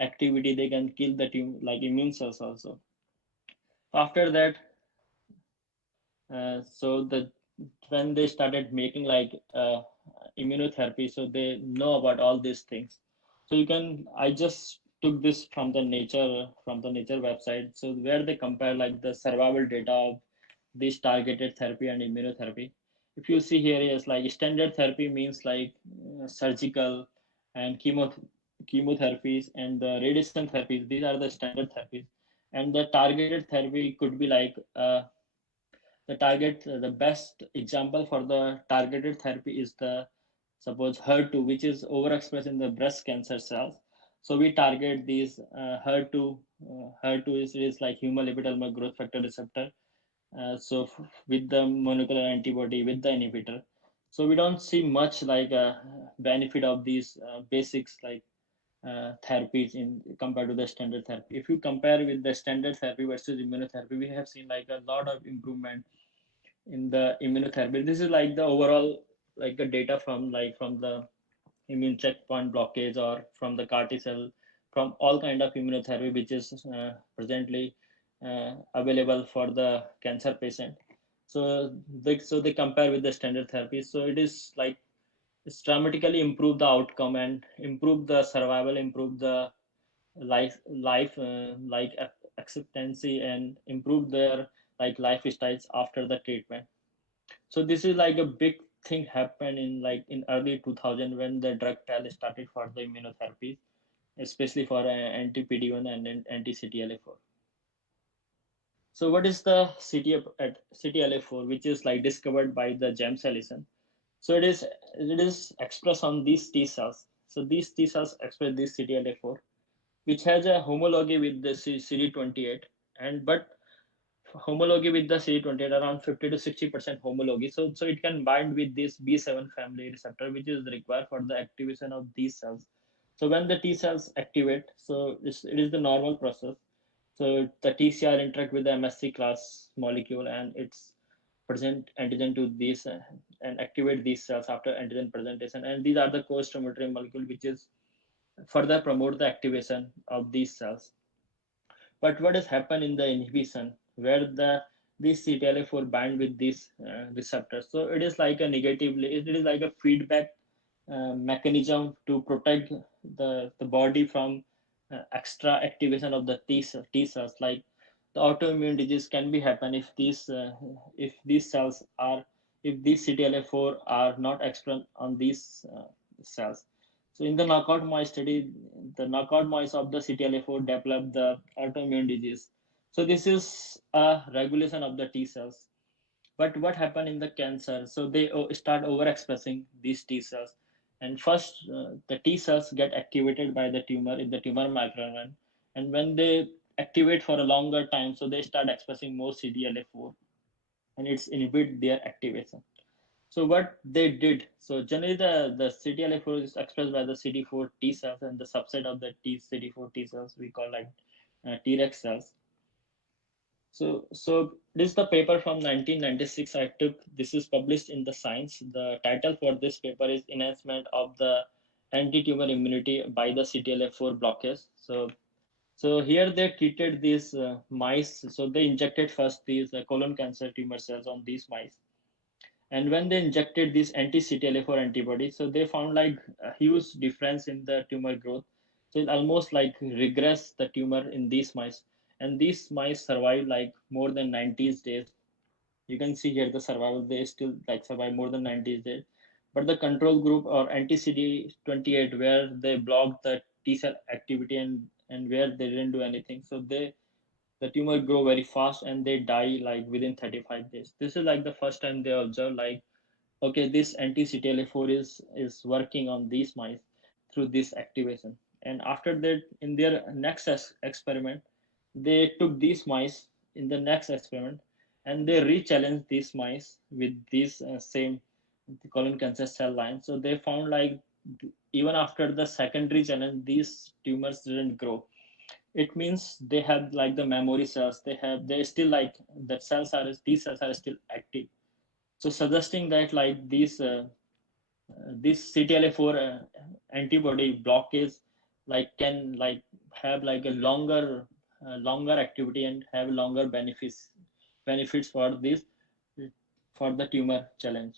activity. They can kill the like immune cells also. After that, so the when they started making like immunotherapy, so they know about all these things. So you can, I just took this from the nature website, so where they compare like the survival data of this targeted therapy and immunotherapy. If you see here is like standard therapy means like surgical and chemotherapies and the radiation therapies. These are the standard therapies. And the targeted therapy could be like the best example for the targeted therapy is the suppose HER2, which is overexpressed in the breast cancer cells. So we target these HER2. HER2 is like human lipid growth factor receptor. With the molecular antibody with the inhibitor, so we don't see much like a benefit of these basics like therapies in compared to the standard therapy. If you compare with the standard therapy versus immunotherapy, we have seen like a lot of improvement in the immunotherapy. This is like the overall like the data from the immune checkpoint blockage or from the CAR T cell, from all kind of immunotherapy which is presently available for the cancer patient. So they compare with the standard therapy. So it is like it's dramatically improve the outcome and improve the survival, improve the life like acceptancy, and improve their like lifestyles after the treatment. So this is like a big thing happened in like in early 2000 when the drug trial started for the immunotherapy, especially for anti-PD1 and anti-CTLA4. So what is the CTLA4, which is like discovered by the James Allison? So it is expressed on these T cells. So these T cells express this CTLA4, which has a homology with the CD28, and but homology with the CD28 around 50 to 60% homology. So it can bind with this B7 family receptor, which is required for the activation of these cells. So when the T cells activate, so it is the normal process. So the TCR interact with the MSC class molecule, and it's present antigen to these and activate these cells after antigen presentation. And these are the co-stimulatory molecule, which is further promote the activation of these cells. But what has happened in the inhibition, where this CTLA4 bind with these receptors? So it is like a negatively, it is like a feedback mechanism to protect the body from extra activation of the T cells. Like the autoimmune disease can be happen if these cells are, if these CTLA4 are not expressed on these cells. So in the knockout mouse study, the knockout mouse of the CTLA4 developed the autoimmune disease. So this is a regulation of the T cells. But what happened in the cancer? So they start overexpressing these T cells, and first the T cells get activated by the tumor in the tumor microenvironment, and when they activate for a longer time, so they start expressing more CTLA4, and it's inhibit their activation. So what they did, so generally the CTLA4 is expressed by the CD4 T cells, and the subset of the CD4 T cells we call like Treg cells. So this is the paper from 1996 I took. This is published in the Science. The title for this paper is Enhancement of the Anti-Tumor Immunity by the CTLA4 blockage. So here they treated these mice. So they injected first these colon cancer tumor cells on these mice, and when they injected this anti-CTLA4 antibody, so they found like a huge difference in the tumor growth. So it almost like regress the tumor in these mice, and these mice survive like more than 90 days. You can see here the survival, they still like survive more than 90 days. But the control group or anti-CD28, where they blocked the T cell activity, and where they didn't do anything, so the tumor grow very fast and they die like within 35 days. This is like the first time they observe like, okay, this anti-CTLA4 is working on these mice through this activation. And after that, in their next experiment, they took these mice in the next experiment, and they re-challenged these mice with these same colon cancer cell lines. So they found like even after the secondary challenge, these tumors didn't grow. It means they have like the memory cells, they still like the cells are, these cells are still active. So suggesting that like this CTLA4 antibody blockage like can like have like a longer activity and have longer benefits for this, for the tumor challenge.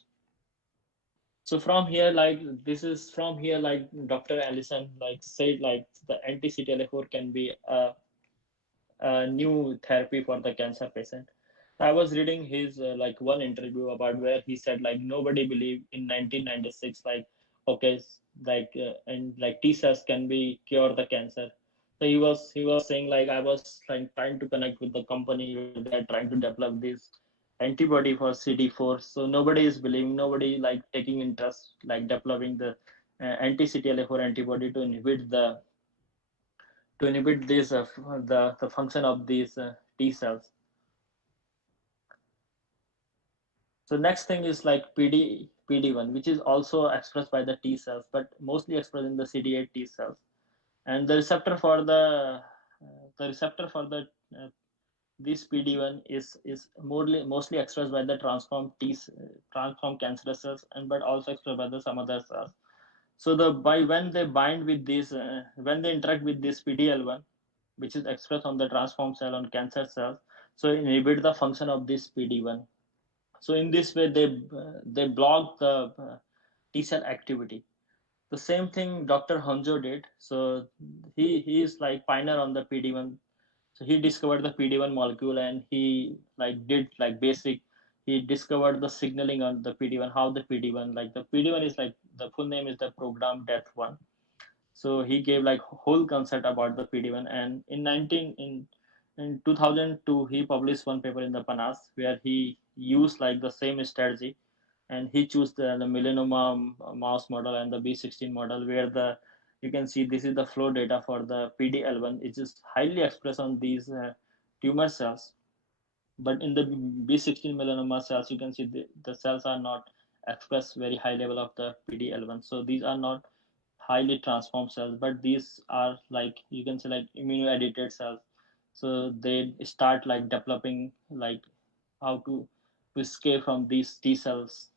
So from here, like this is from here, like Dr. Allison like said, like the anti-CTLA4 can be a new therapy for the cancer patient. I was reading his like one interview about where he said like nobody believed in 1996 like, okay, and like T cells can be cure the cancer. So he was saying like, I was like trying to connect with the company where they're trying to develop this antibody for CD4. So nobody is believing, nobody like taking interest like developing the anti-CTLA4 antibody to inhibit this the function of these T cells. So next thing is like PD1, which is also expressed by the T cells, but mostly expressed in the CD8 T cells. And the receptor for the this PD1 is mostly expressed by the transformed cancerous cells, and but also expressed by the some other cells. So by when they bind with this, when they interact with this PDL1, which is expressed on the transformed cell on cancer cells, so inhibit the function of this PD1. So in this way, they block the T cell activity. The same thing Dr. Honjo did. So he is like pioneer on the PD1. So he discovered the PD1 molecule, and he like did like basic. He discovered the signaling on the PD1, how the PD1, like the PD1 is like the full name is the program death one. So he gave like whole concept about the PD1, and in 2002 he published one paper in the PNAS where he used like the same strategy, and he chose the melanoma mouse model and the B16 model, where the you can see this is the flow data for the PDL1. It is highly expressed on these tumor cells, but in the B16 melanoma cells, you can see the cells are not expressed very high level of the PDL1. So these are not highly transformed cells, but these are like you can say like immuno-edited cells. So they start like developing like how to escape from these T cells.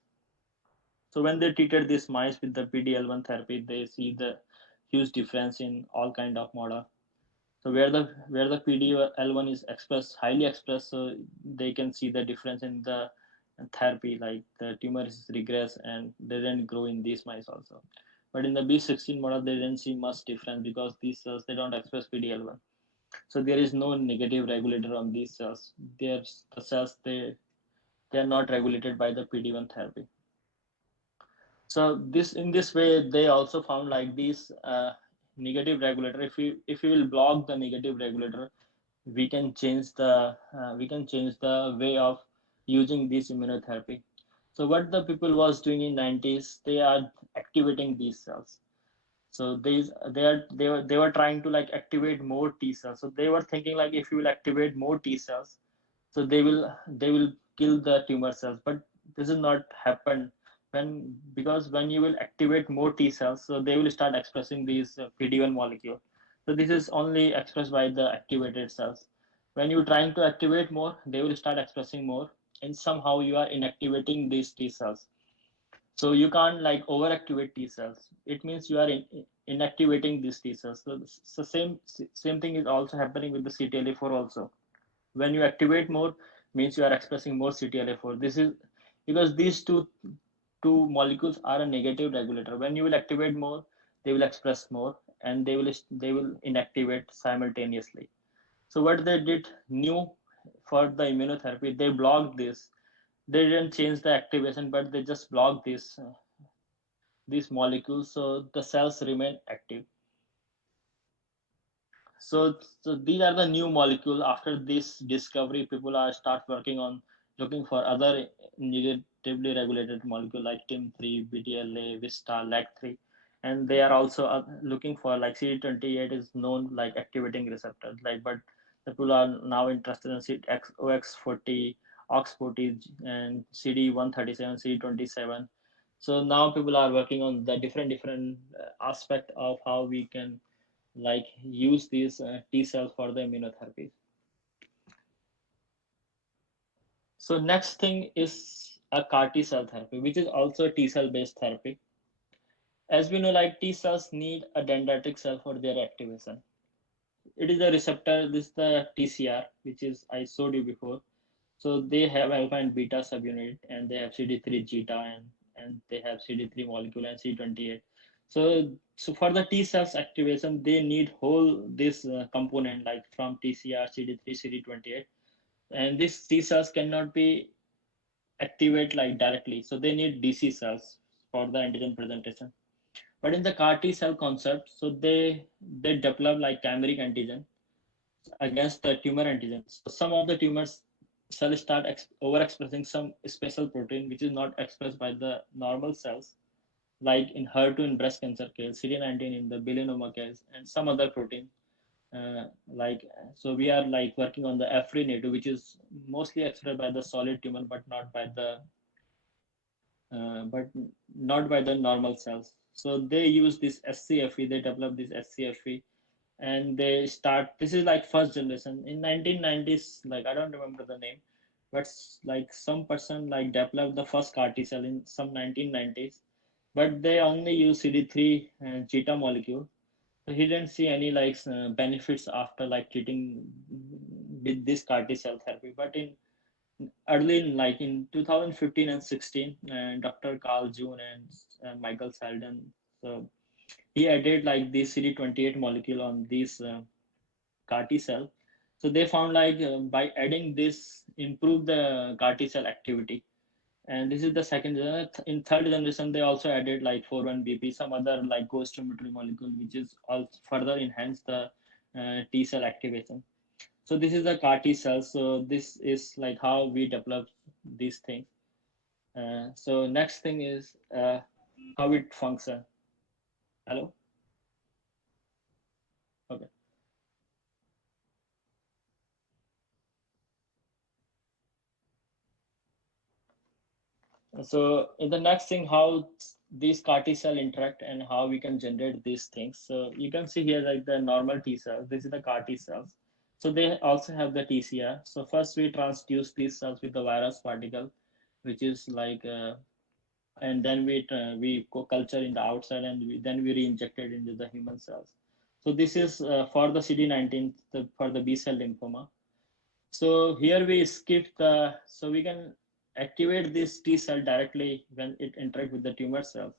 So when they treated these mice with the PDL1 therapy, they see the huge difference in all kind of model. So where the PD-L1 is expressed, highly expressed, so they can see the difference in the therapy, like the tumor is regress and they didn't grow in these mice also. But in the B16 model, they didn't see much difference because these cells, they don't express PD-L1. So there is no negative regulator on these cells. The cells, they are not regulated by the PD-1 therapy. So in this way, they also found like these negative regulator. If you will block the negative regulator, we can change the way of using this immunotherapy. So what the people was doing in 90s, they are activating these cells. So they were trying to like activate more T cells. So they were thinking like if you will activate more T cells, so they will kill the tumor cells. But this is not happen because when you will activate more T cells, so they will start expressing these PD-1 molecule. So this is only expressed by the activated cells. When you're trying to activate more, they will start expressing more, and somehow you are inactivating these T cells. So you can't like overactivate T cells. It means you are inactivating these T cells. So the same thing is also happening with the CTLA4 also. When you activate more, means you are expressing more CTLA4. This is because these two molecules are a negative regulator. When you will activate more, they will express more, and they will inactivate simultaneously. So what they did new for the immunotherapy, they blocked this. They didn't change the activation, but they just blocked these molecules, so the cells remain active. So these are the new molecule. After this discovery, people are start working on looking for other negatively regulated molecule like TIM3, BTLA, Vista, LAG3, and they are also looking for like CD28 is known like activating receptor. Like, but the people are now interested in OX40, OX40, and CD137, CD27. So now people are working on the different aspect of how we can like use these T cells for the immunotherapy. So next thing is a CAR T cell therapy, which is also a T cell based therapy. As we know, like T cells need a dendritic cell for their activation. It is a receptor. This is the TCR, which is I showed you before. So they have alpha and beta subunit, and they have CD3 zeta, and they have CD3 molecule and CD28. So for the T cells activation, they need whole this component like from TCR, CD3, CD28, and these T cells cannot be activate like directly. So they need DC cells for the antigen presentation. But in the CAR T cell concept, so they develop like chimeric antigen against the tumor antigen. So some of the tumors cells start overexpressing some special protein which is not expressed by the normal cells, like in HER2 in breast cancer case, CD19 in the melanoma case, and some other protein. So we are like working on the F3 native, which is mostly expressed by the solid tumor, but not by the normal cells. So they use this SCFE. They develop this SCFE, and they start. This is like first generation in 1990s. Like I don't remember the name, but like some person like developed the first CAR T cell in some 1990s, but they only use CD3 and zeta molecule. So he didn't see any like benefits after like treating with this CAR T cell therapy. But in early like in 2015 and 16, Dr. Carl June and Michael Selden, so he added like this CD28 molecule on this CAR T cell. So they found like by adding this improve the CAR T cell activity. And this is the second generation. In third generation, they also added like 41BP, some other like co-stimulatory molecule, which is also further enhance the T cell activation. So this is the CAR T cells. So this is like how we develop these things. So next thing is how it function. Hello. Okay. So in the next thing, how these CAR T cell interact and how we can generate these things. So you can see here like the normal T cells. This is the CAR T cells. So they also have the TCR. So first we transduce these cells with the virus particle, which is like and then we culture in the outside, and then we re-injected into the human cells. So this is for the CD19 for the B cell lymphoma. So here we skip so we can activate this T cell directly when it interact with the tumor cells.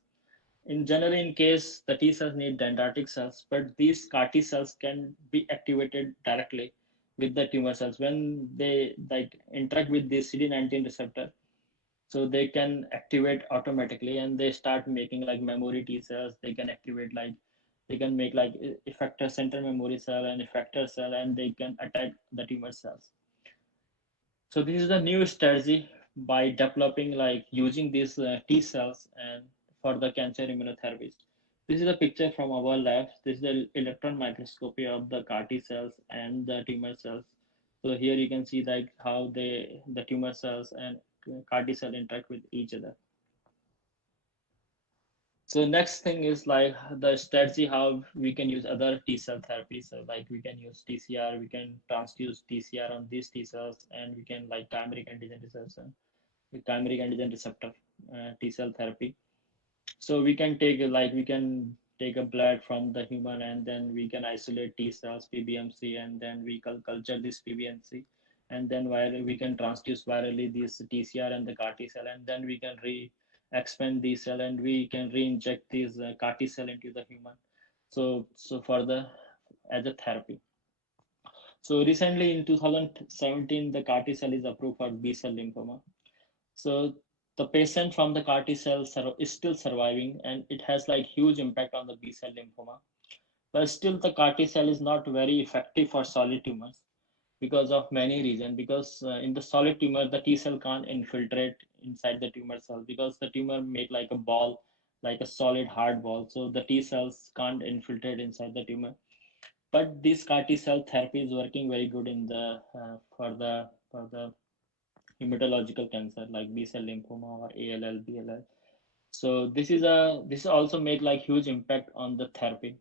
In general, in case the T cells need dendritic cells, but these CAR T cells can be activated directly with the tumor cells when they like interact with the CD19 receptor. So they can activate automatically, and they start making like memory T cells. They can activate like they can make like effector center memory cell and effector cell, and they can attack the tumor cells. So this is the new strategy by developing like using these T cells and for the cancer immunotherapies. This is a picture from our lab. This is the electron microscopy of the CAR T cells and the tumor cells. So here you can see like how the tumor cells and CAR T cell interact with each other. So next thing is like the strategy how we can use other T cell therapies. So like we can use TCR, we can transfuse TCR on these T cells, and we can like chimeric antigen receptor, chimeric antigen receptor T cell therapy. So we can take like we can take a blood from the human, and then we can isolate T cells, PBMC, and then we culture this PBMC, and then we can transduce virally this TCR and the CAR T cell, and then we can expand these cell, and we can re-inject these CAR T cell into the human. So for the as a therapy. So recently in 2017, the CAR T cell is approved for B cell lymphoma. So the patient from the CAR T cell is still surviving, and it has like huge impact on the B cell lymphoma. But still, the CAR T cell is not very effective for solid tumors because of many reasons. Because in the solid tumor, the T cell can't infiltrate inside the tumor cell because the tumor make like a ball, like a solid hard ball. So the T cells can't infiltrate inside the tumor. But this CAR T cell therapy is working very good in the for the hematological cancer like B cell lymphoma or ALL, BLL. So this also make like huge impact on the therapy.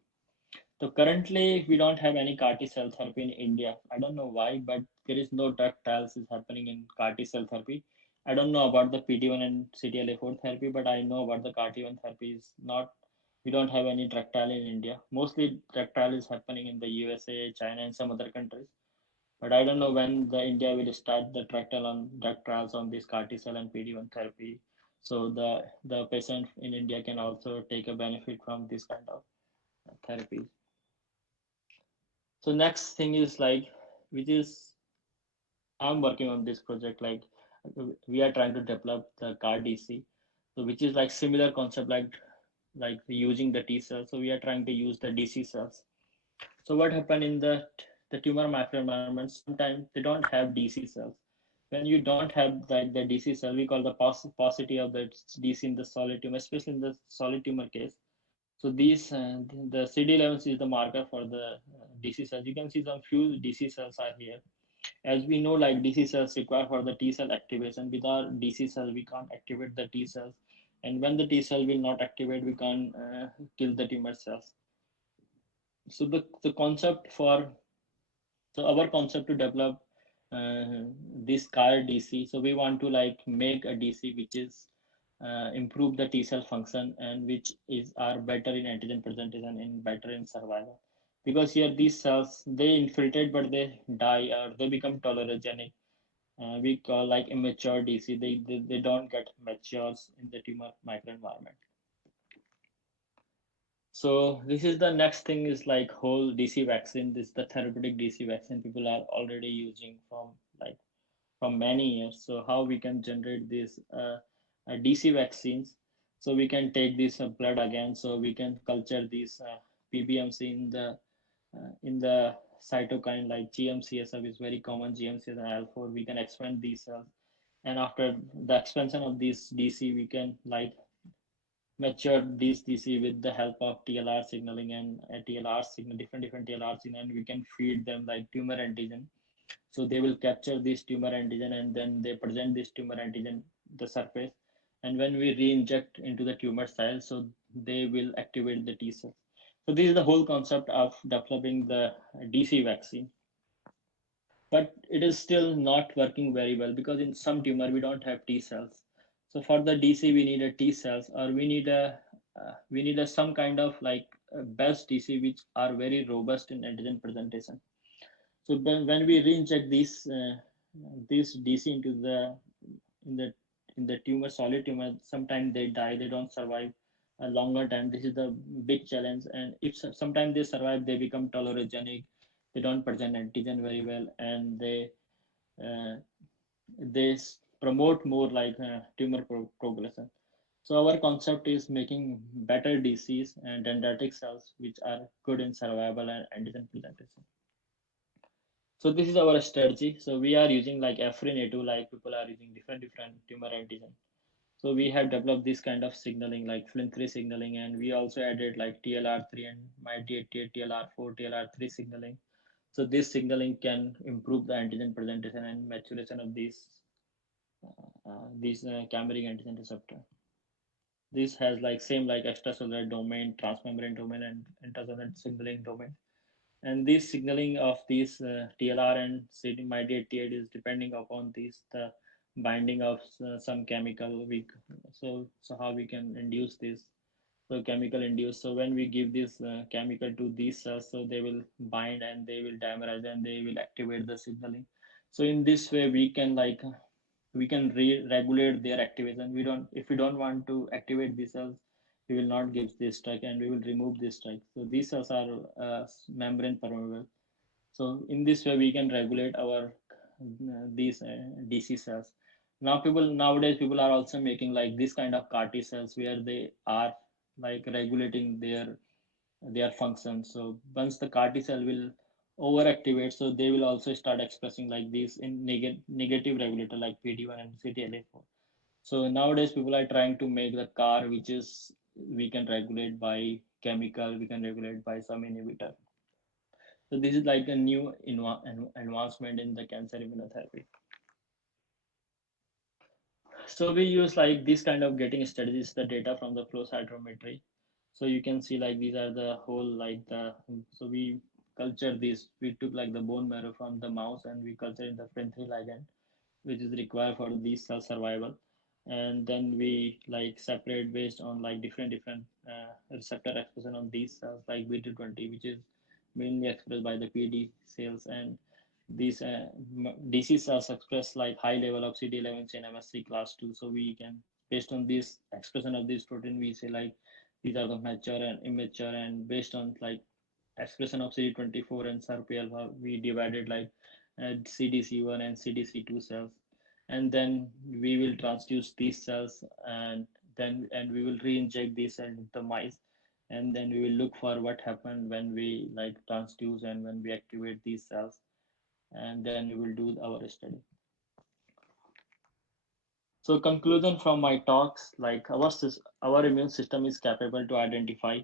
So currently we don't have any CAR T cell therapy in India. I don't know why, but there is no drug trials is happening in CAR T cell therapy. I don't know about the PD-1 and CTLA-4 therapy, but I know about the CAR T1 therapy is not. We don't have any drug trial in India. Mostly drug trial is happening in the USA, China, and some other countries. But I don't know when the India will start the drug trials on this CAR T cell and PD-1 therapy. So the patient in India can also take a benefit from this kind of therapies. So next thing is like, which is I'm working on this project. Like we are trying to develop the CAR DC, so which is like similar concept like using the T cells. So we are trying to use the DC cells. So what happened in the tumor microenvironment? Sometimes they don't have DC cells. When you don't have like the DC cell, we call the paucity of the DC in the solid tumor, especially in the solid tumor case. So these the CD11 is the marker for the DC cells. You can see some few DC cells are here. As we know, like DC cells require for the T cell activation. Without DC cell, we can't activate the T cells, and when the T cell will not activate, we can't kill the tumor cells. So the concept for so our concept to develop this CAR DC. So we want to like make a DC which is improve the T cell function, and which is are better in antigen presentation and better in survival. Because here these cells they infiltrate but they die or they become tolerogenic. We call like immature DC. They don't get matures in the tumor microenvironment. So this is the next thing is like whole DC vaccine. This is the therapeutic DC vaccine people are already using from many years. So how we can generate these DC vaccines? So we can take this blood again. So we can culture these PBMC in the cytokine like GM-CSF is very common. GM-CSF and IL-4. We can expand these cells, and after the expansion of this DC, we can like mature these DC with the help of TLR signaling and TLR signal, different TLR signal, and we can feed them like tumor antigen. So they will capture this tumor antigen, and then they present this tumor antigen the surface. And when we re-inject into the tumor cell, so they will activate the T cells. So this is the whole concept of developing the DC vaccine. But it is still not working very well because in some tumor we don't have T cells. So for the DC, we need a T cells, or we need a some kind of like best DC which are very robust in antigen presentation. So when we re-inject these DC into in the in the tumor, solid tumor, sometimes they die, they don't survive a longer time. This is the big challenge. And if sometimes they survive, they become tolerogenic, they don't present antigen very well, and uh, they promote more like tumor progression. So our concept is making better DCs and dendritic cells which are good in survival and antigen presentation. So this is our strategy. So we are using like Afrin A2, like people are using different tumor antigen. So we have developed this kind of signaling like FLIN3 signaling, and we also added like TLR3 and MIT88, TLR4, TLR3 signaling. So this signaling can improve the antigen presentation and maturation of these chimeric antigen receptor. This has like same like extracellular domain, transmembrane domain, and intracellular signaling domain. And this signaling of these TLR and CD88 is depending upon this the binding of some chemical. So how we can induce this? So chemical induce. So when we give this chemical to these cells, so they will bind and they will dimerize and they will activate the signaling. So in this way, we can regulate their activation. We don't If we don't want to activate these cells, we will not give this drug and we will remove this drug. So these cells are membrane permeable. So in this way, we can regulate our these DC cells. Nowadays people are also making like this kind of CAR T cells where they are like regulating their function. So once the CAR T cell will overactivate, so they will also start expressing like this in negative regulator like PD1 and CTLA4. So nowadays people are trying to make the CAR which is we can regulate by chemical, we can regulate by some inhibitor. So this is like a new advancement in the cancer immunotherapy. So we use like this kind of getting strategies, the data from the flow cytometry. So you can see like these are the whole like the so we culture this. We took like the bone marrow from the mouse and we culture in the FRIN3 ligand, which is required for these cell survival. And then we like separate based on like different receptor expression on these cells like BT20, which is mainly expressed by the PD cells, and these DC cells express like high level of CD11 and MSC class 2. So we can, based on this expression of this protein, we say like these are the mature and immature, and based on like expression of CD24 and SERP alpha, we divided like CDC1 and CDC2 cells, and then we will transduce these cells, and we will re-inject these cells into the mice, and then we will look for what happened when we like transduce and when we activate these cells, and then we will do our study. So conclusion from my talks, like our immune system is capable to identify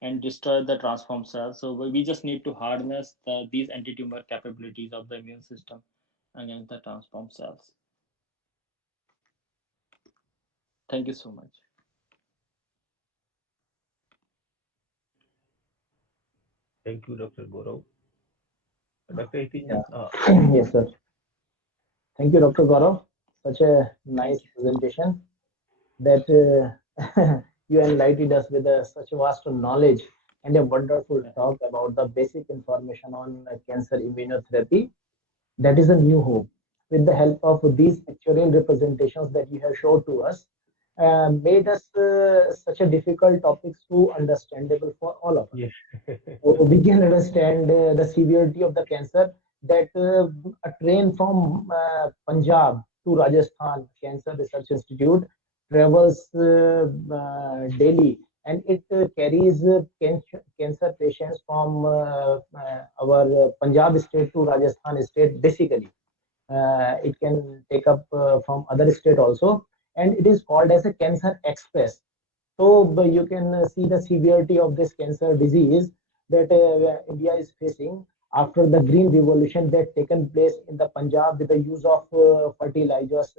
and destroy the transform cells. So we just need to harness these anti-tumor capabilities of the immune system against the transform cells. Thank you so much. Thank you, Dr. Gaurav. Dr. Yeah. Hitin, Yes, sir. Thank you, Dr. Gaurav. Such a nice Thank you. presentation that you enlightened us with such a vast knowledge and a wonderful Yeah. talk about the basic information on cancer immunotherapy. That is a new hope. With the help of these pictorial representations that you have showed to us, made us such a difficult topics to understandable for all of us. yes. So we can understand the severity of the cancer that a train from Punjab to Rajasthan Cancer Research Institute travels daily, and it carries cancer patients from our Punjab state to Rajasthan state basically. It can take up from other state also, and it is called as a cancer express. So you can see the severity of this cancer disease that India is facing after the green revolution that taken place in the Punjab with the use of fertilizers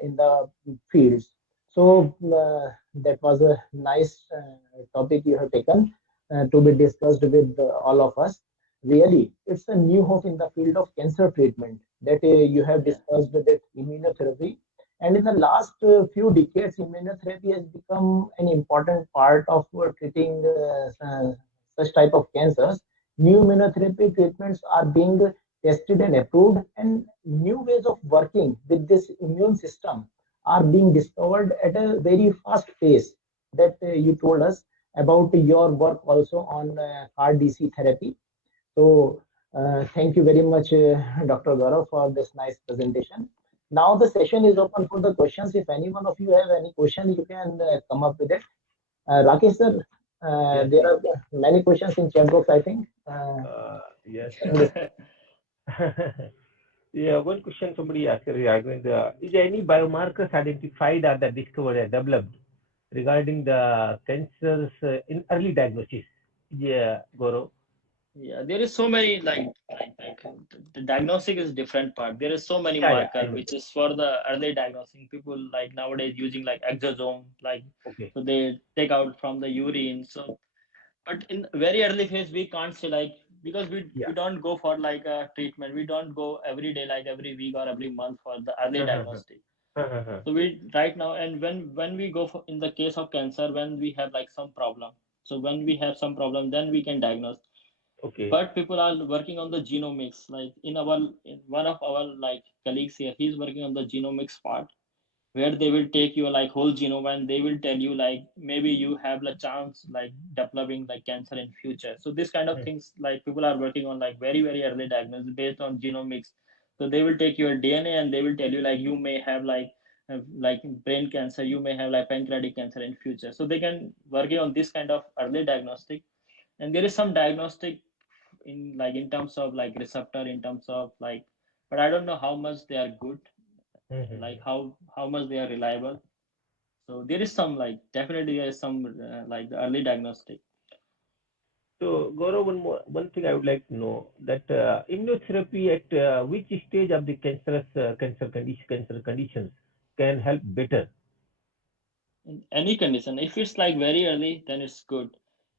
in the fields. So that was a nice topic you have taken to be discussed with all of us. Really, it's a new hope in the field of cancer treatment that you have Yeah. discussed with immunotherapy. And in the last few decades, immunotherapy has become an important part of treating such type of cancers. New immunotherapy treatments are being tested and approved, and new ways of working with this immune system are being discovered at a very fast pace. That you told us about your work also on CAR-DC therapy. So thank you very much, Dr. Gaurav, for this nice presentation. Now the session is open for the questions. If any one of you have any question, you can come up with it. Rakesh sir, Yes, there please. are many questions in chat box, I think. Yes. In this, Yeah, one question somebody asked regarding is there any biomarkers identified or that discovered or developed regarding the cancers in early diagnosis? Yeah, Gaurav. Yeah, there is so many the diagnostic is different part. There is so many Yeah, yeah, I marker know. which is for the early diagnosing. People like nowadays using like exosome, like Okay. so they take out from the urine. So but in very early phase we can't say like because we Yeah. don't go for like a treatment. We don't go every day like every week or every month for the early diagnostic. So we right now and when we go for in the case of cancer when we have like some problem. So when we have some problem then we can diagnose, Okay. but people are working on the genomics like in one of our like colleagues here he's working on the genomics part where they will take your like whole genome and they will tell you like maybe you have a chance like developing like cancer in future. So this kind of things like people are working on like very early diagnosis based on genomics. So they will take your DNA and they will tell you like you may have like brain cancer, you may have like pancreatic cancer in future. So they can working on this kind of early diagnostic. And there is some diagnostic in like in terms of like receptor in terms of like, but I don't know how much they are good, like how much they are reliable. So there is some like definitely there is some like the early diagnostic. So, Gaurav, one thing I would like to know that immunotherapy at which stage of the cancer conditions can help better? In any condition, if it's like very early then it's good.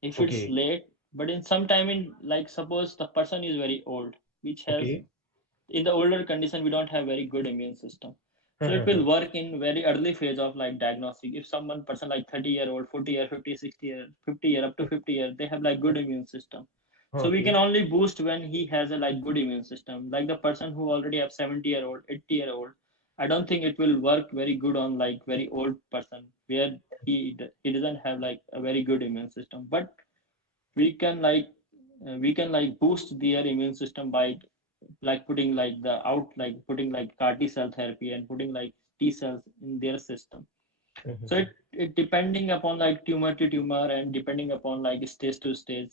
If it's Okay. late, but in some time in like suppose the person is very old, which has Okay. in the older condition we don't have very good immune system, so it will work in very early phase of like diagnostic. If someone person like 30-year-old 40-year 50 60-year 50-year up to 50-year they have like good immune system, so we can Okay. only boost when he has a like good immune system. Like the person who already have 70-year-old 80-year-old, I don't think it will work very good on like very old person where he doesn't have like a very good immune system. But we can like we can like boost their immune system by like putting like the out like putting like CAR T cell therapy and putting like T cells in their system. So it depending upon like tumor to tumor and depending upon like stage to stage.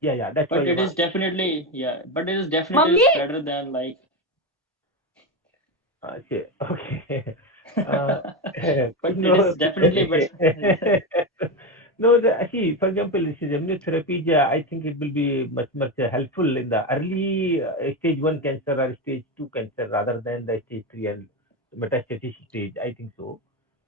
Yeah, yeah. That's why But I'm it is asking. definitely yeah, but it is definitely is better than like Okay. Okay. Uh, but it no. is definitely better. No, see, for example, this is immunotherapy. Yeah, I think it will be much helpful in the early stage one cancer or stage two cancer rather than the stage three and metastatic stage. I think so.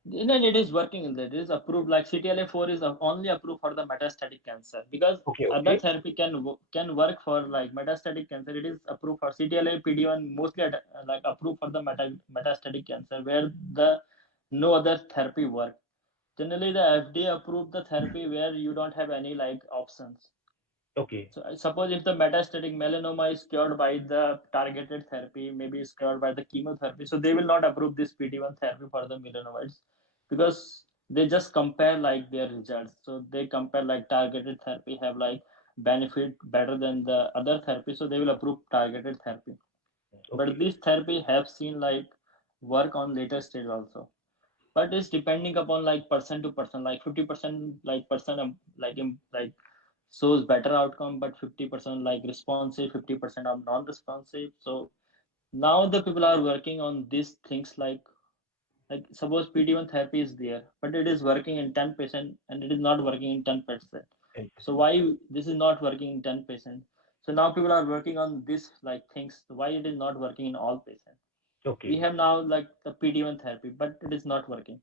Then it is working in that. It is approved like CTLA-4 is only approved for the metastatic cancer because Okay. other Okay. therapy can work for like metastatic cancer. It is approved for CTLA, PD-1 mostly like approved for the metastatic cancer where the no other therapy work. Generally, the FDA approved the therapy where you don't have any like options. Okay. So I suppose if the metastatic melanoma is cured by the targeted therapy, maybe is cured by the chemotherapy, so they will not approve this PD-1 therapy for the melanomas because they just compare like their results. So they compare like targeted therapy have like benefit better than the other therapy, so they will approve targeted therapy. But Okay. this therapy have seen like work on later stage also, but it's depending upon like person to person, like 50% like person like shows better outcome, but 50% like responsive, 50% are non-responsive. So now the people are working on these things like suppose PD-1 therapy is there but it is working in 10% and it is not working in 10%. So 10%. why this is not working in 10%? So now people are working on this like things why it is not working in all patients. We Okay. have now like the PD-1 therapy but it is not working,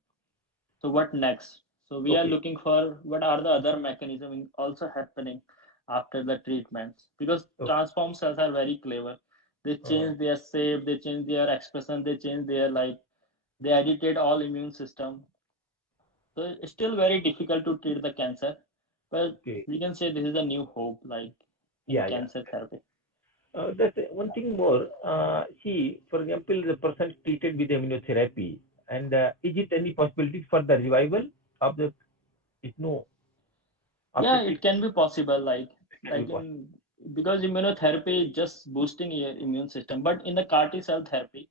so what next? So we are Okay. looking for what are the other mechanisms also happening after the treatments because Okay. transform cells are very clever. They Uh, change their shape, they change their expression, they change their like They edited all immune system. So it's still very difficult to treat the cancer, but Okay. we can say this is a new hope, like in Yeah, yeah. cancer therapy. That's one thing more. See, for example, the person treated with immunotherapy, and is it any possibility for the revival of the? It no. After Yeah, it treatment, can be possible, it can be possible. because immunotherapy is just boosting your immune system. But in the CAR T cell therapy,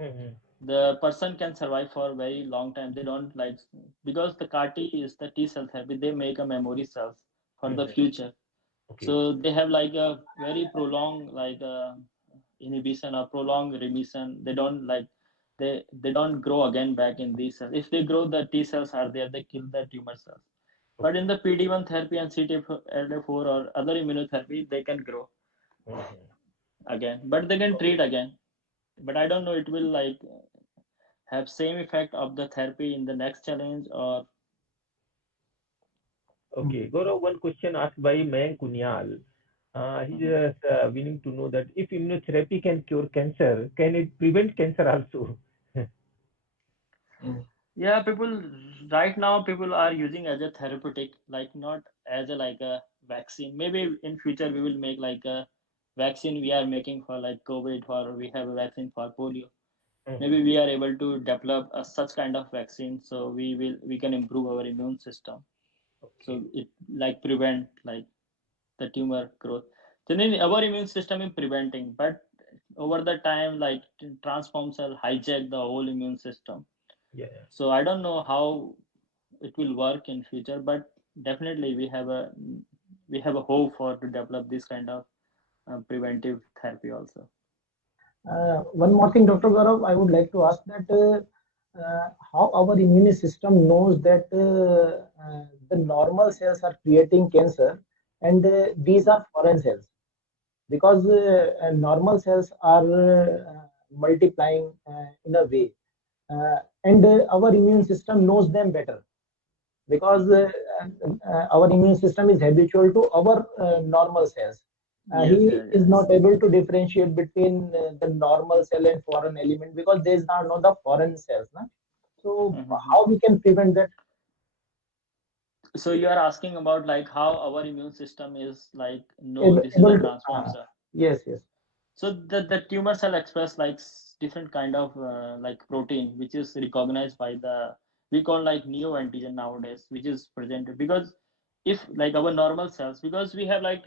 Mm-hmm. the person can survive for a very long time. They don't like, because the CAR T is the T cell therapy. They make a memory cells for the Mm-hmm. future. Okay. So they have like a very prolonged inhibition or prolonged remission. They don't like they don't grow again back in these cells. If they grow, the T cells are there. They kill the tumor cells. But in Okay. the PD-1 therapy and CTLA-4 or other immunotherapy, they can grow Mm-hmm. again, but they can treat again. But I don't know it will like have same effect of the therapy in the next challenge or Okay. Gaurav, one question asked by Mayank Kunyal. He's Mhm. willing to know that if immunotherapy can cure cancer, can it prevent cancer also? Yeah, people right now people are using as a therapeutic, like not as a like a vaccine. Maybe in future we will make like a vaccine we are making for like COVID, or we have a vaccine for polio. Maybe Mm-hmm. we are able to develop such kind of vaccine, so we can improve our immune system. So Okay. it like prevent like the tumor growth. So then our immune system is preventing, but over the time like transform cell hijack the whole immune system. Yeah. Yeah. So I don't know how it will work in future, but definitely we have a hope for to develop this kind of preventive therapy also. One more thing, Dr. Gaurav, I would like to ask that how our immune system knows that the normal cells are creating cancer and these are foreign cells, because normal cells are multiplying in a way, and our immune system knows them better, because Mhm. our immune system is habitual to our normal cells. Yes, He yes, is yes. not able to differentiate between the normal cell and foreign element, because these are not the foreign cells. Na? So Mhm. how we can prevent that? So you are asking about like how our immune system is like know this is Able a to, transform cell. yes, yes. So the tumor cell express like different kind of like protein which is recognized by the, we call like neoantigen nowadays, which is presented because if like our normal cells, because we have like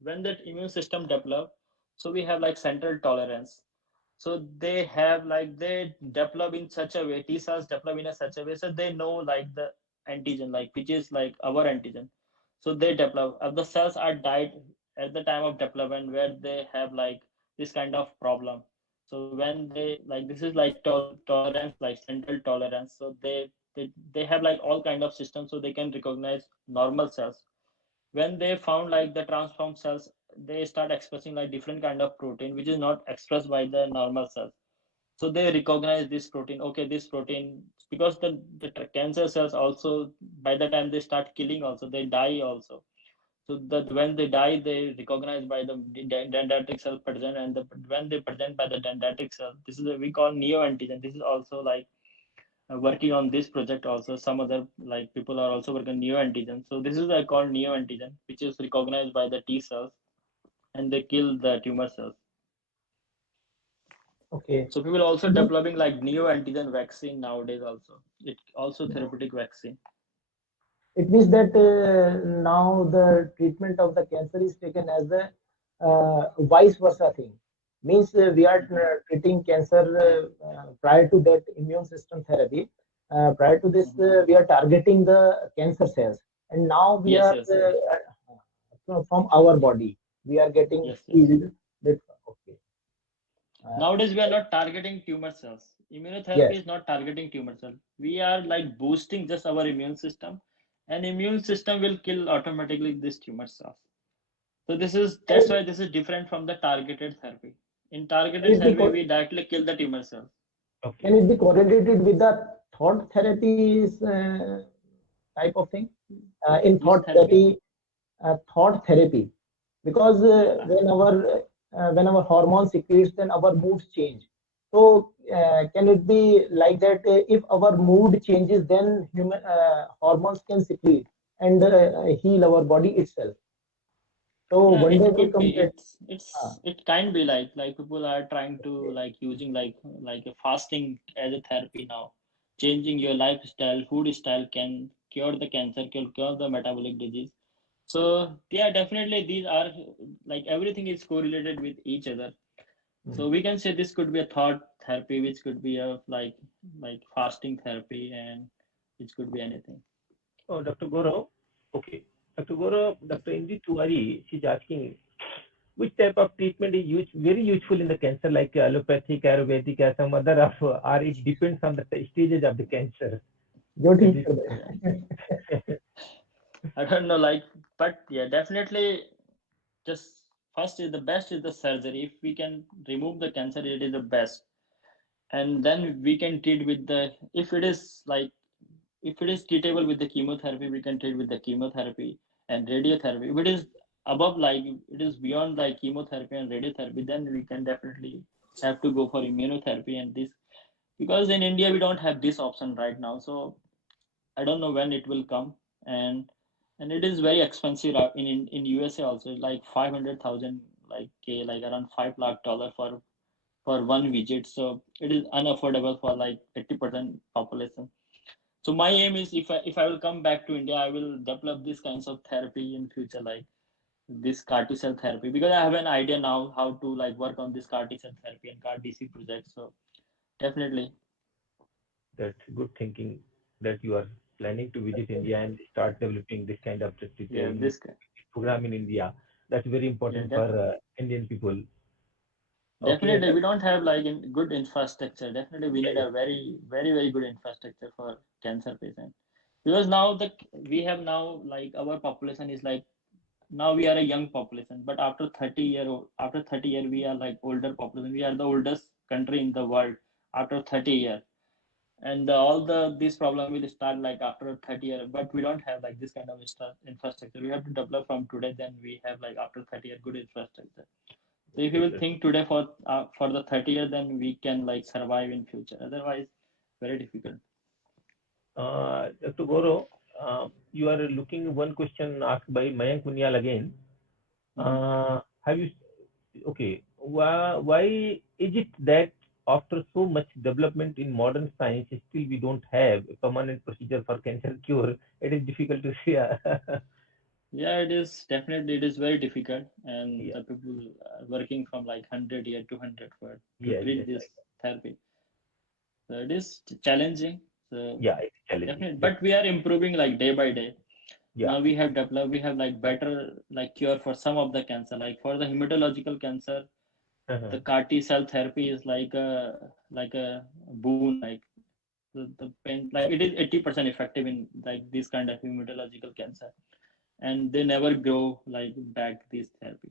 when that immune system develop, so we have like central tolerance. So they have like they develop in such a way, T cells develop in a such a way, so they know like the antigen, like which is like our antigen. So they develop. The cells are died at the time of development where they have like this kind of problem. So when they like this is like tolerance, like central tolerance. So they have like all kind of systems, so they can recognize normal cells. When they found like the transformed cells, they start expressing like different kind of protein which is not expressed by the normal cells. So they recognize this protein. Okay, this protein, because the cancer cells also by the time they start killing also they die also. So that when they die, they recognize by the dendritic cell present, and when they present by the dendritic cell, this is a, we call neoantigen. This is also like working on this project. Also, some other like people are also working on neoantigen. So this is called neoantigen, which is recognized by the T cells, and they kill the tumor cells. Okay. So people also Then developing like neoantigen vaccine nowadays. Also, it also therapeutic vaccine. it means that now the treatment of the cancer is taken as a vice versa thing. Means we are Mhm, treating cancer prior to that immune system therapy. Prior to this, mhm. we are targeting the cancer cells, and now we Yes, are yes, from our body we are getting yes, yes. healed. That okay. Uh, Nowadays, we are not targeting tumor cells. Immunotherapy yes, is not targeting tumor cell. We are like boosting just our immune system, and immune system will kill automatically this tumor cells. So this is that's can why this is different from the targeted therapy. In can targeted it be therapy, we directly kill the tumor cells. can Okay. it be correlated with the thought therapies type of thing? In Which thought therapy? therapy, thought therapy, because Uh, when our hormones secretes, then our moods change. So can it be like that? If our mood changes, then human hormones can secrete and heal our body itself. So Yeah, one day it will could be. come that. It can be like people are trying to like using like a fasting as a therapy now. Changing your lifestyle, food style can cure the cancer, can cure the metabolic disease. So yeah, definitely these are like everything is correlated with each other. So we can say this could be a thought therapy, which could be a like fasting therapy, and which could be anything. Oh, Dr. Gaurav. Okay. Dr. Gaurav, Dr. Indy Tiwari, she's asking which type of treatment is very useful in the cancer, like allopathic, Ayurvedic, or some other of, or it depends on the stages of the cancer. जो That ठीक is, कर दे. I don't know, like, but yeah, definitely just first is the best is the surgery. If we can remove the cancer, it is the best. And then we can treat with the, if it is like, if it is treatable with the chemotherapy, we can treat with the chemotherapy and radiotherapy. If it is above, like, it is beyond like chemotherapy and radiotherapy, then we can definitely have to go for immunotherapy and this, because in India we don't have this option right now. So I don't know when it will come, and it is very expensive in USA also, like 500,000 like K, like around $5 lakh for one visit. So it is unaffordable for like 80% population. So my aim is, if I will come back to India, I will develop these kinds of therapy in future, like this CAR T cell therapy, because I have an idea now how to like work on this CAR T cell therapy and CAR DC project. So definitely, that's good thinking that you are planning to visit India and start developing this kind of yeah, program in India. That's very yeah, important for Indian people. Okay, definitely, we don't have like good infrastructure. Definitely, we yeah, need yeah, a very good infrastructure for cancer patient. Because now we have now like our population is like, now we are a young population, but after 30 year we are like older population. We are the oldest country in the world after 30 year, and all this problem will start like after 30 year. But we don't have like this kind of infrastructure. We have to develop from today. Then we have like after 30 year good infrastructure. So if you will exactly. think today for the 30 year, then we can like survive in future. Otherwise, very difficult. Dr. Goro, you are looking one question asked by Mayank Munyal again. Mhm. Have you, okay, why is it that after so much development in modern science, still we don't have a permanent procedure for cancer cure? It is difficult to say. Yeah, it is definitely, it is very difficult, and Yeah, the people are working from like 100 year 200 for to yeah, treat yes, this therapy. So it is challenging. So yeah, it's challenging. definitely, but we are improving like day by day. Yeah. Now we have developed, we have like better like cure for some of the cancer, like for the hematological cancer. Uh-huh. The CAR T cell therapy is like a boon, like the pain, like it is 80% effective in like this kind of hematological cancer, and they never grow like back this therapy.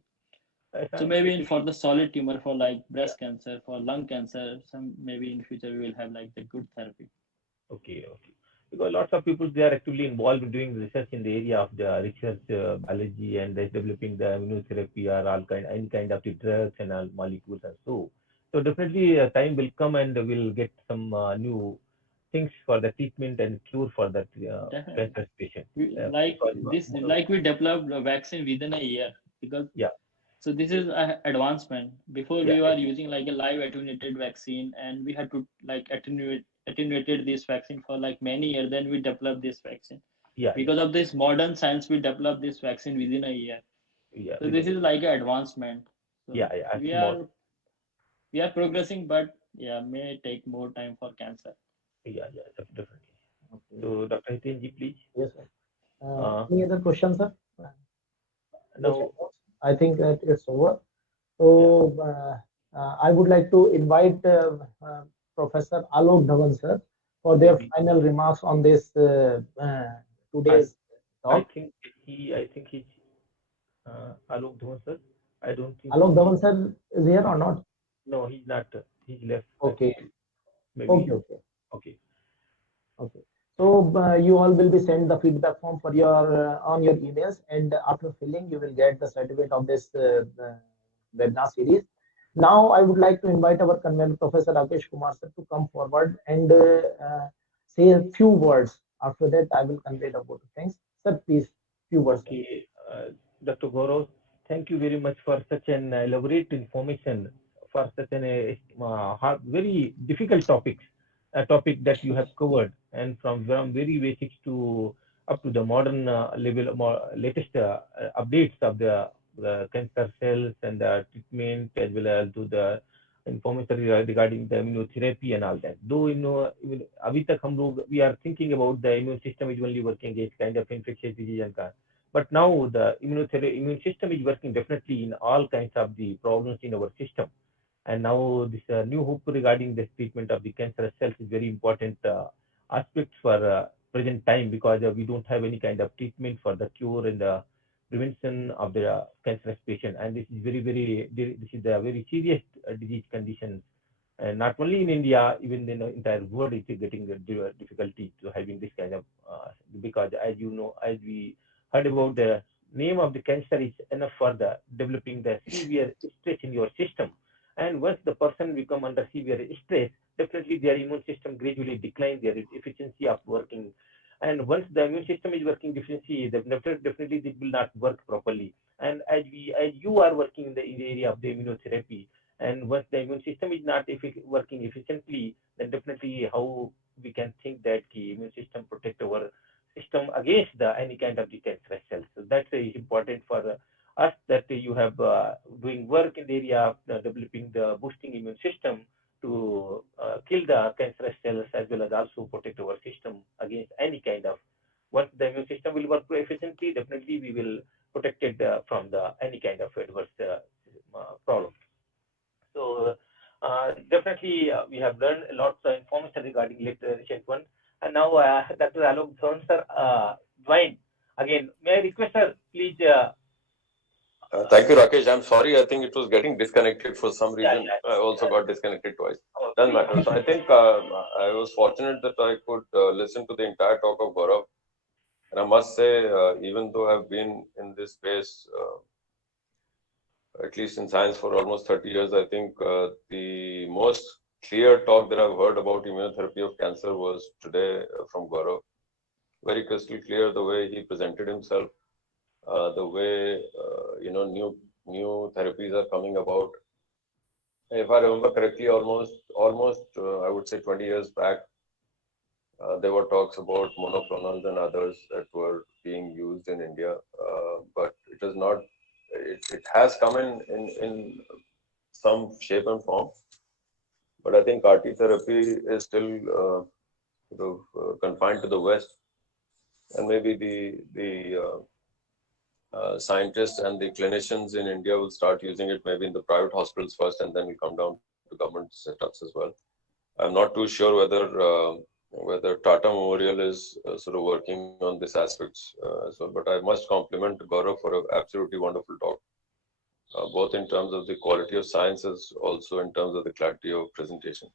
So maybe It, for the solid tumor, for like yeah. breast cancer, for lung cancer, some maybe in future we will have like the good therapy. Okay, okay. Because lots of people they are actively involved in doing research in the area of the research biology and they're developing the immunotherapy or all kind any kind of the drugs and all molecules and so. So definitely time will come and we'll get some new things for the treatment and cure for that Definitely. cancer patient. Like Because this, like we developed a vaccine within a year, because yeah, so this is a advancement. Before yeah, we were using like a live attenuated vaccine, and we had to like attenuated this vaccine for like many years. Then we developed this vaccine. yeah, yeah, Because of this modern science, we developed this vaccine within a year. yeah, So within this a is year. like an advancement. Yeah, So yeah, it's we more. are we are progressing, but yeah, may take more time for cancer. Yeah, yeah, definitely. Okay. So Dr. Hitenji, please. Yes, sir. Uh, Any other questions, sir? Yes, now, I think that it's over. yeah, So I would like to invite Professor Alok Dhawan, sir, for their maybe final remarks on this I today's talk. I think he's Alok Dhawan sir. I don't think Alok so. Dhawan, sir, is here or not? No, he's not. He's left. I Okay, think maybe. okay, okay. Okay. Okay. So you all will be sent the feedback form for your on your emails, and after filling, you will get the certificate of this webinar series. Now I would like to invite our convener, Professor Rakesh Kumar sir, to come forward and say a few words. After that, I will convey the vote of thanks. Sir, please, few words. Sir. Okay, Dr. Gaurav, thank you very much for such an elaborate information for such an very difficult topics, a topic that you have covered, and from very basics to up to the modern level, latest updates of the cancer cells and the treatment, as well as to the information regarding the immunotherapy and all that. Though अभी तक हम लोग we are thinking about the immune system is only working against kind of infectious disease and but now the immune system is working definitely in all kinds of the problems in our system. And now this new hope regarding the treatment of the cancer cells is very important aspect for present time, because we don't have any kind of treatment for the cure and the prevention of the cancerous patient. And this is this is a very serious disease condition. And not only in India, even in the entire world, it's getting difficulty to having this kind of because as you know, as we heard about, the name of the cancer is enough for the developing the severe stress in your system. And once the person become under severe stress, definitely their immune system gradually declines their efficiency of working. And once the immune system is working deficiency, definitely it will not work properly. And as you are working in the area of the immunotherapy, and once the immune system is not working efficiently, then definitely how we can think that the immune system protect our system against the any kind of the cancerous cells. So that's important for us, that you have doing work in the area of developing the boosting immune system to kill the cancerous cells, as well as also protect our system against any kind of. Once the immune system will work efficiently, definitely we will protect it from the any kind of adverse problem. So definitely we have learned a lot of information regarding recent one. And now Dr. Alok Dhawan sir joined again. May I request sir, please? Thank you, Rakesh. I'm sorry. I think it was getting disconnected for some reason. I also got disconnected twice. Doesn't matter. So I think I was fortunate that I could listen to the entire talk of Gaurav. And I must say, even though I've been in this space, at least in science, for almost 30 years, I think the most clear talk that I've heard about immunotherapy of cancer was today from Gaurav. Very crystal clear the way he presented himself, the way new therapies are coming about. If I remember correctly, almost I would say 20 years back, there were talks about monoclonals and others that were being used in India, but it is not. It has come in some shape and form, but I think RT therapy is still confined to the West, and maybe the scientists and the clinicians in India will start using it maybe in the private hospitals first, and then will come down to government setups as well. I'm not too sure whether Tata Memorial is sort of working on this aspects as well. But I must compliment Gaurav for an absolutely wonderful talk, both in terms of the quality of sciences, also in terms of the clarity of presentation.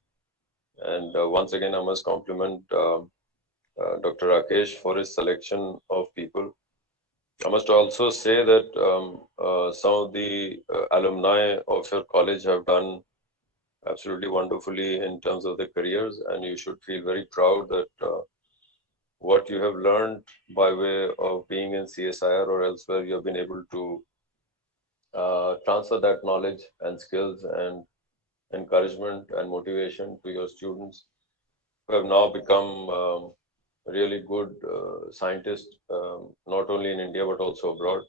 And once again, I must compliment Dr. Rakesh for his selection of people. I must also say that some of the alumni of your college have done absolutely wonderfully in terms of their careers, and you should feel very proud that what you have learned by way of being in CSIR or elsewhere, you have been able to transfer that knowledge and skills and encouragement and motivation to your students, who have now become really good scientists, not only in India but also abroad.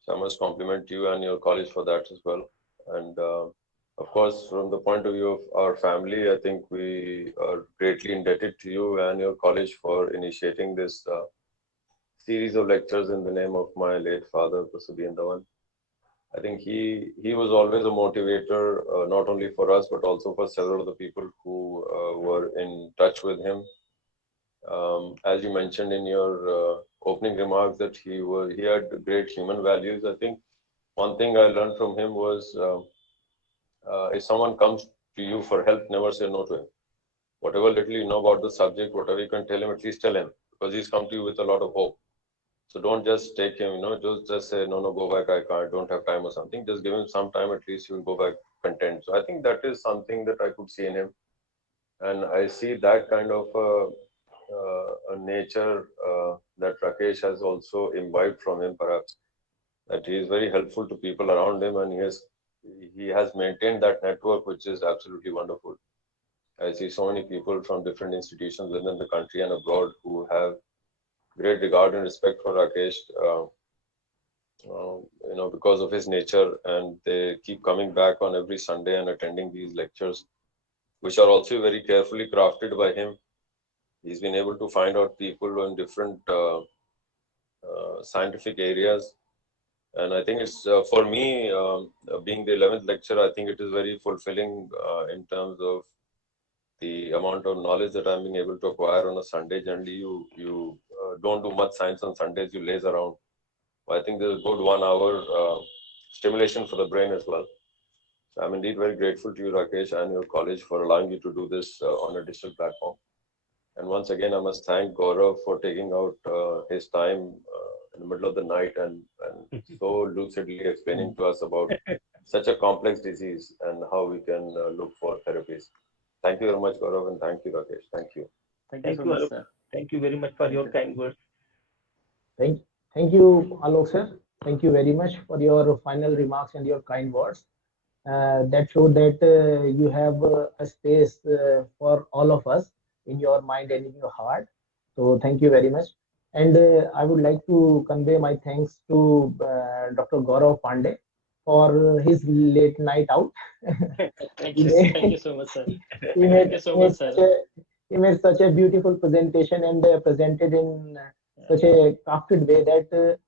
So I must compliment you and your college for that as well. And of course, from the point of view of our family, I think we are greatly indebted to you and your college for initiating this series of lectures in the name of my late father, Professor Dhawan. I think he was always a motivator, not only for us, but also for several of the people who were in touch with him. As you mentioned in your opening remarks, that he had great human values. I think one thing I learned from him was if someone comes to you for help, never say no to him. Whatever little you know about the subject, whatever you can tell him, at least tell him, because he's come to you with a lot of hope. So don't just take him, just say, no, go back, I can't, don't have time or something. Just give him some time, at least he will go back content. So I think that is something that I could see in him, and I see that kind of a nature that Rakesh has also imbibed from him, perhaps, that he is very helpful to people around him, and he has maintained that network, which is absolutely wonderful. I see so many people from different institutions within the country and abroad who have great regard and respect for Rakesh, because of his nature, and they keep coming back on every Sunday and attending these lectures, which are also very carefully crafted by him. He's been able to find out people in different scientific areas, and I think it's for me, being the 11th lecture, I think it is very fulfilling in terms of the amount of knowledge that I'm being able to acquire on a Sunday. Generally, you don't do much science on Sundays, you laze around. I think there's a good 1 hour stimulation for the brain as well. So I'm indeed very grateful to you, Rakesh, and your college for allowing you to do this on a digital platform. And once again, I must thank Gaurav for taking out his time in the middle of the night and so lucidly explaining to us about such a complex disease and how we can look for therapies. Thank you very much, Gaurav, and thank you, Rakesh. Thank you. Thank you Thank so you, much, Alok. sir. Thank you very much for your kind words. Thank you, Alok sir. Thank you very much for your final remarks and your kind words. That show that you have a space for all of us in your mind and in your heart. So thank you very much. And I would like to convey my thanks to Dr. Gaurav Pandey for his late night out. Thank he, you. Thank you made, so much, sir. he, Thank made, you so he, much, made sir. such a, he made such a beautiful presentation and presented in such a crafted way that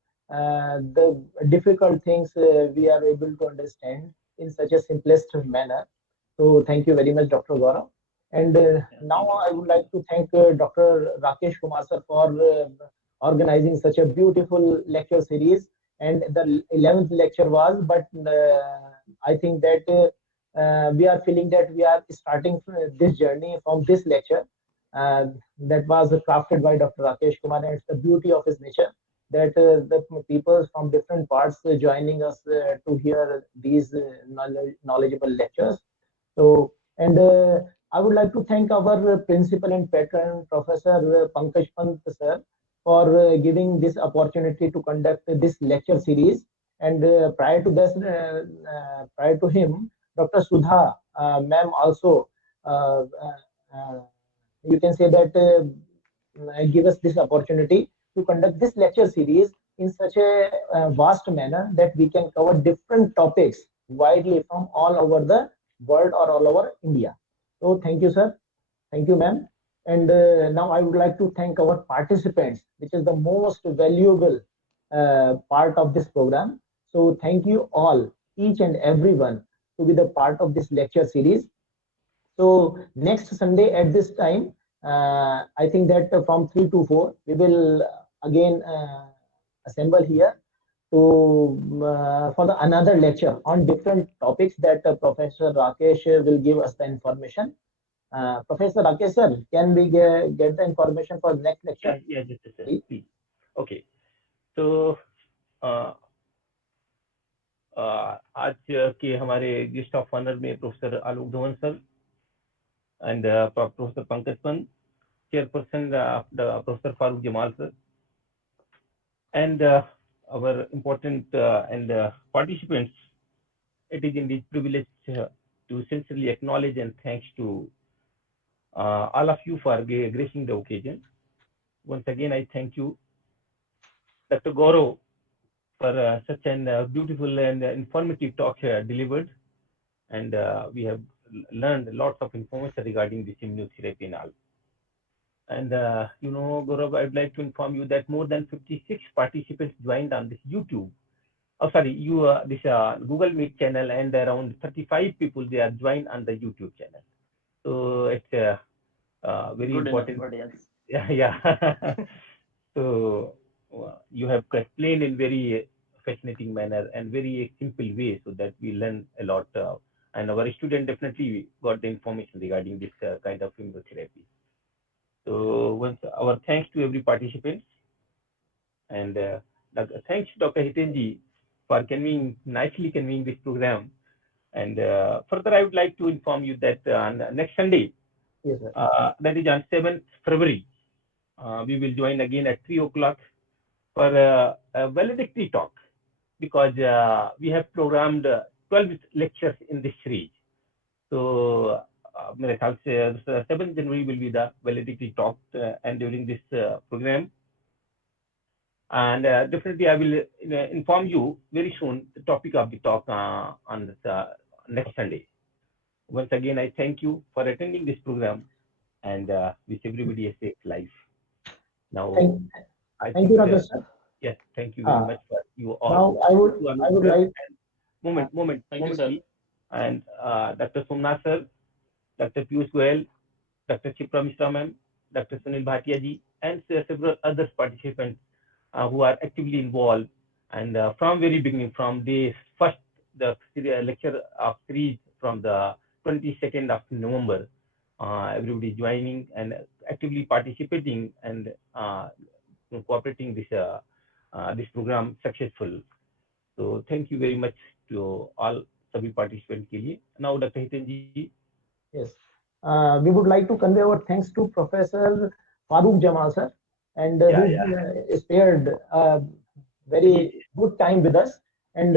the difficult things we are able to understand in such a simplest manner. So thank you very much, Dr. Gaurav. And now I would like to thank Dr. Rakesh Kumar sir for organizing such a beautiful lecture series. And the 11th lecture was, but I think that we are feeling that we are starting this journey from this lecture that was crafted by Dr. Rakesh Kumar, and it's the beauty of his nature that the people from different parts joining us to hear these knowledgeable lectures. So, and I would like to thank our principal and patron, Professor Pankaj Pant sir, for giving this opportunity to conduct this lecture series. And prior to him, Dr. Sudha, ma'am, also, you can say that give us this opportunity to conduct this lecture series in such a vast manner that we can cover different topics widely from all over the world or all over India. So thank you, sir. Thank you, ma'am. And now I would like to thank our participants, which is the most valuable part of this program. So thank you all, each and everyone, to be the part of this lecture series. So next Sunday at this time, I think that from 3 to 4, we will again assemble here to for the another lecture on different topics that Professor Rakesh will give us the information. Professor Rakesh sir, can we get the information for the next lecture? Yeah, just a second, please. Okay. So आज के हमारे guest of honour में professor Alok Dhawan sir and Professor Pankaj Pant, chairperson Professor Farooq Jamal sir, and our important and participants. It is indeed privilege to sincerely acknowledge and thanks to all of you for gracing the occasion. Once again, I thank you, Dr. Gaurav, for such an beautiful and informative talk delivered, and we have learned lots of information regarding this immunotherapy and all. And Gaurav, I'd like to inform you that more than 56 participants joined on this YouTube. Oh, sorry, this Google Meet channel, and around 35 people they are joined on the YouTube channel. So it's very Good important. audience. Yeah. So you have explained in very fascinating manner and very simple way, so that we learn a lot, and our student definitely got the information regarding this kind of immunotherapy. So once our thanks to every participant, and thanks Dr. Hitenji for nicely convening this program, And further, I would like to inform you that on next Sunday, Yes, sir. that is on 7th February, we will join again at 3 o'clock for a valedictory talk, because we have programmed 12 lectures in this series. So, मेरे ख्याल से 7th January will be the valedictory talk, and during this program. And definitely, I will inform you very soon the topic of the talk on this, next Sunday. Once again, I thank you for attending this program, and wish everybody a safe life. Now, Thank you, Rakesh, sir. Yes, thank you very much for you all. Now, I would like. Moment, Thank you, sir. please. And Dr. Somnath sir, Dr. Piyush Goyal, Dr. Chipra Mishra ma'am, Dr. Sunil Bhatia ji, and several other participants who are actively involved. And from very beginning, from the first the lecture of series from the 22nd of November, everybody joining and actively participating and cooperating this program successful. So thank you very much to all सभी participants के लिए. Now, Dr. Hitan ji. Yes. We would like to convey our thanks to Professor Farooq Jamal sir, and who spared very good time with us and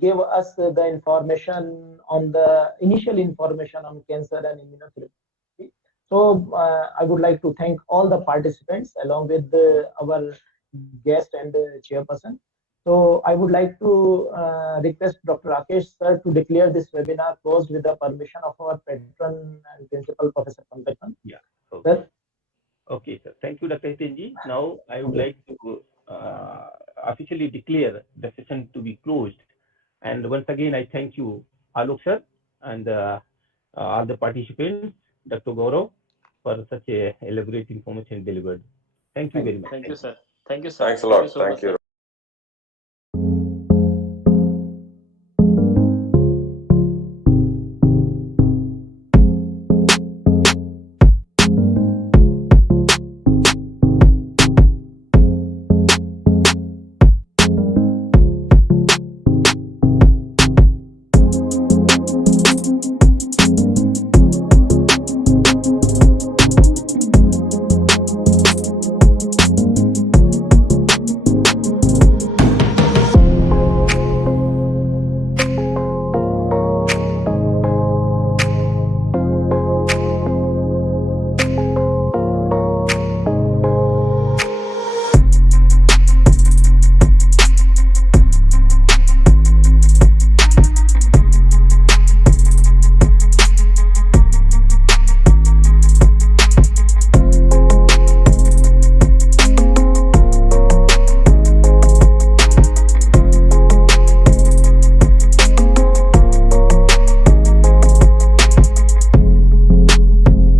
gave us the information on the initial information on cancer and immunotherapy. So I would like to thank all the participants along with our guest and chairperson. So I would like to request Dr. Rakesh sir to declare this webinar closed with the permission of our patron and principal, Professor Pandey. Yeah. Okay. Sir? Okay, sir. Thank you, Dr. Hitan ji. Now I would like to officially declare the session to be closed. And once again, I thank you, Alok sir, and all the participants, Dr. Gaurav, for such a elaborate information delivered. Thank you very much. Thank you, sir. Thank you, sir. Thanks a lot. Thank you so much, Thank you. sir.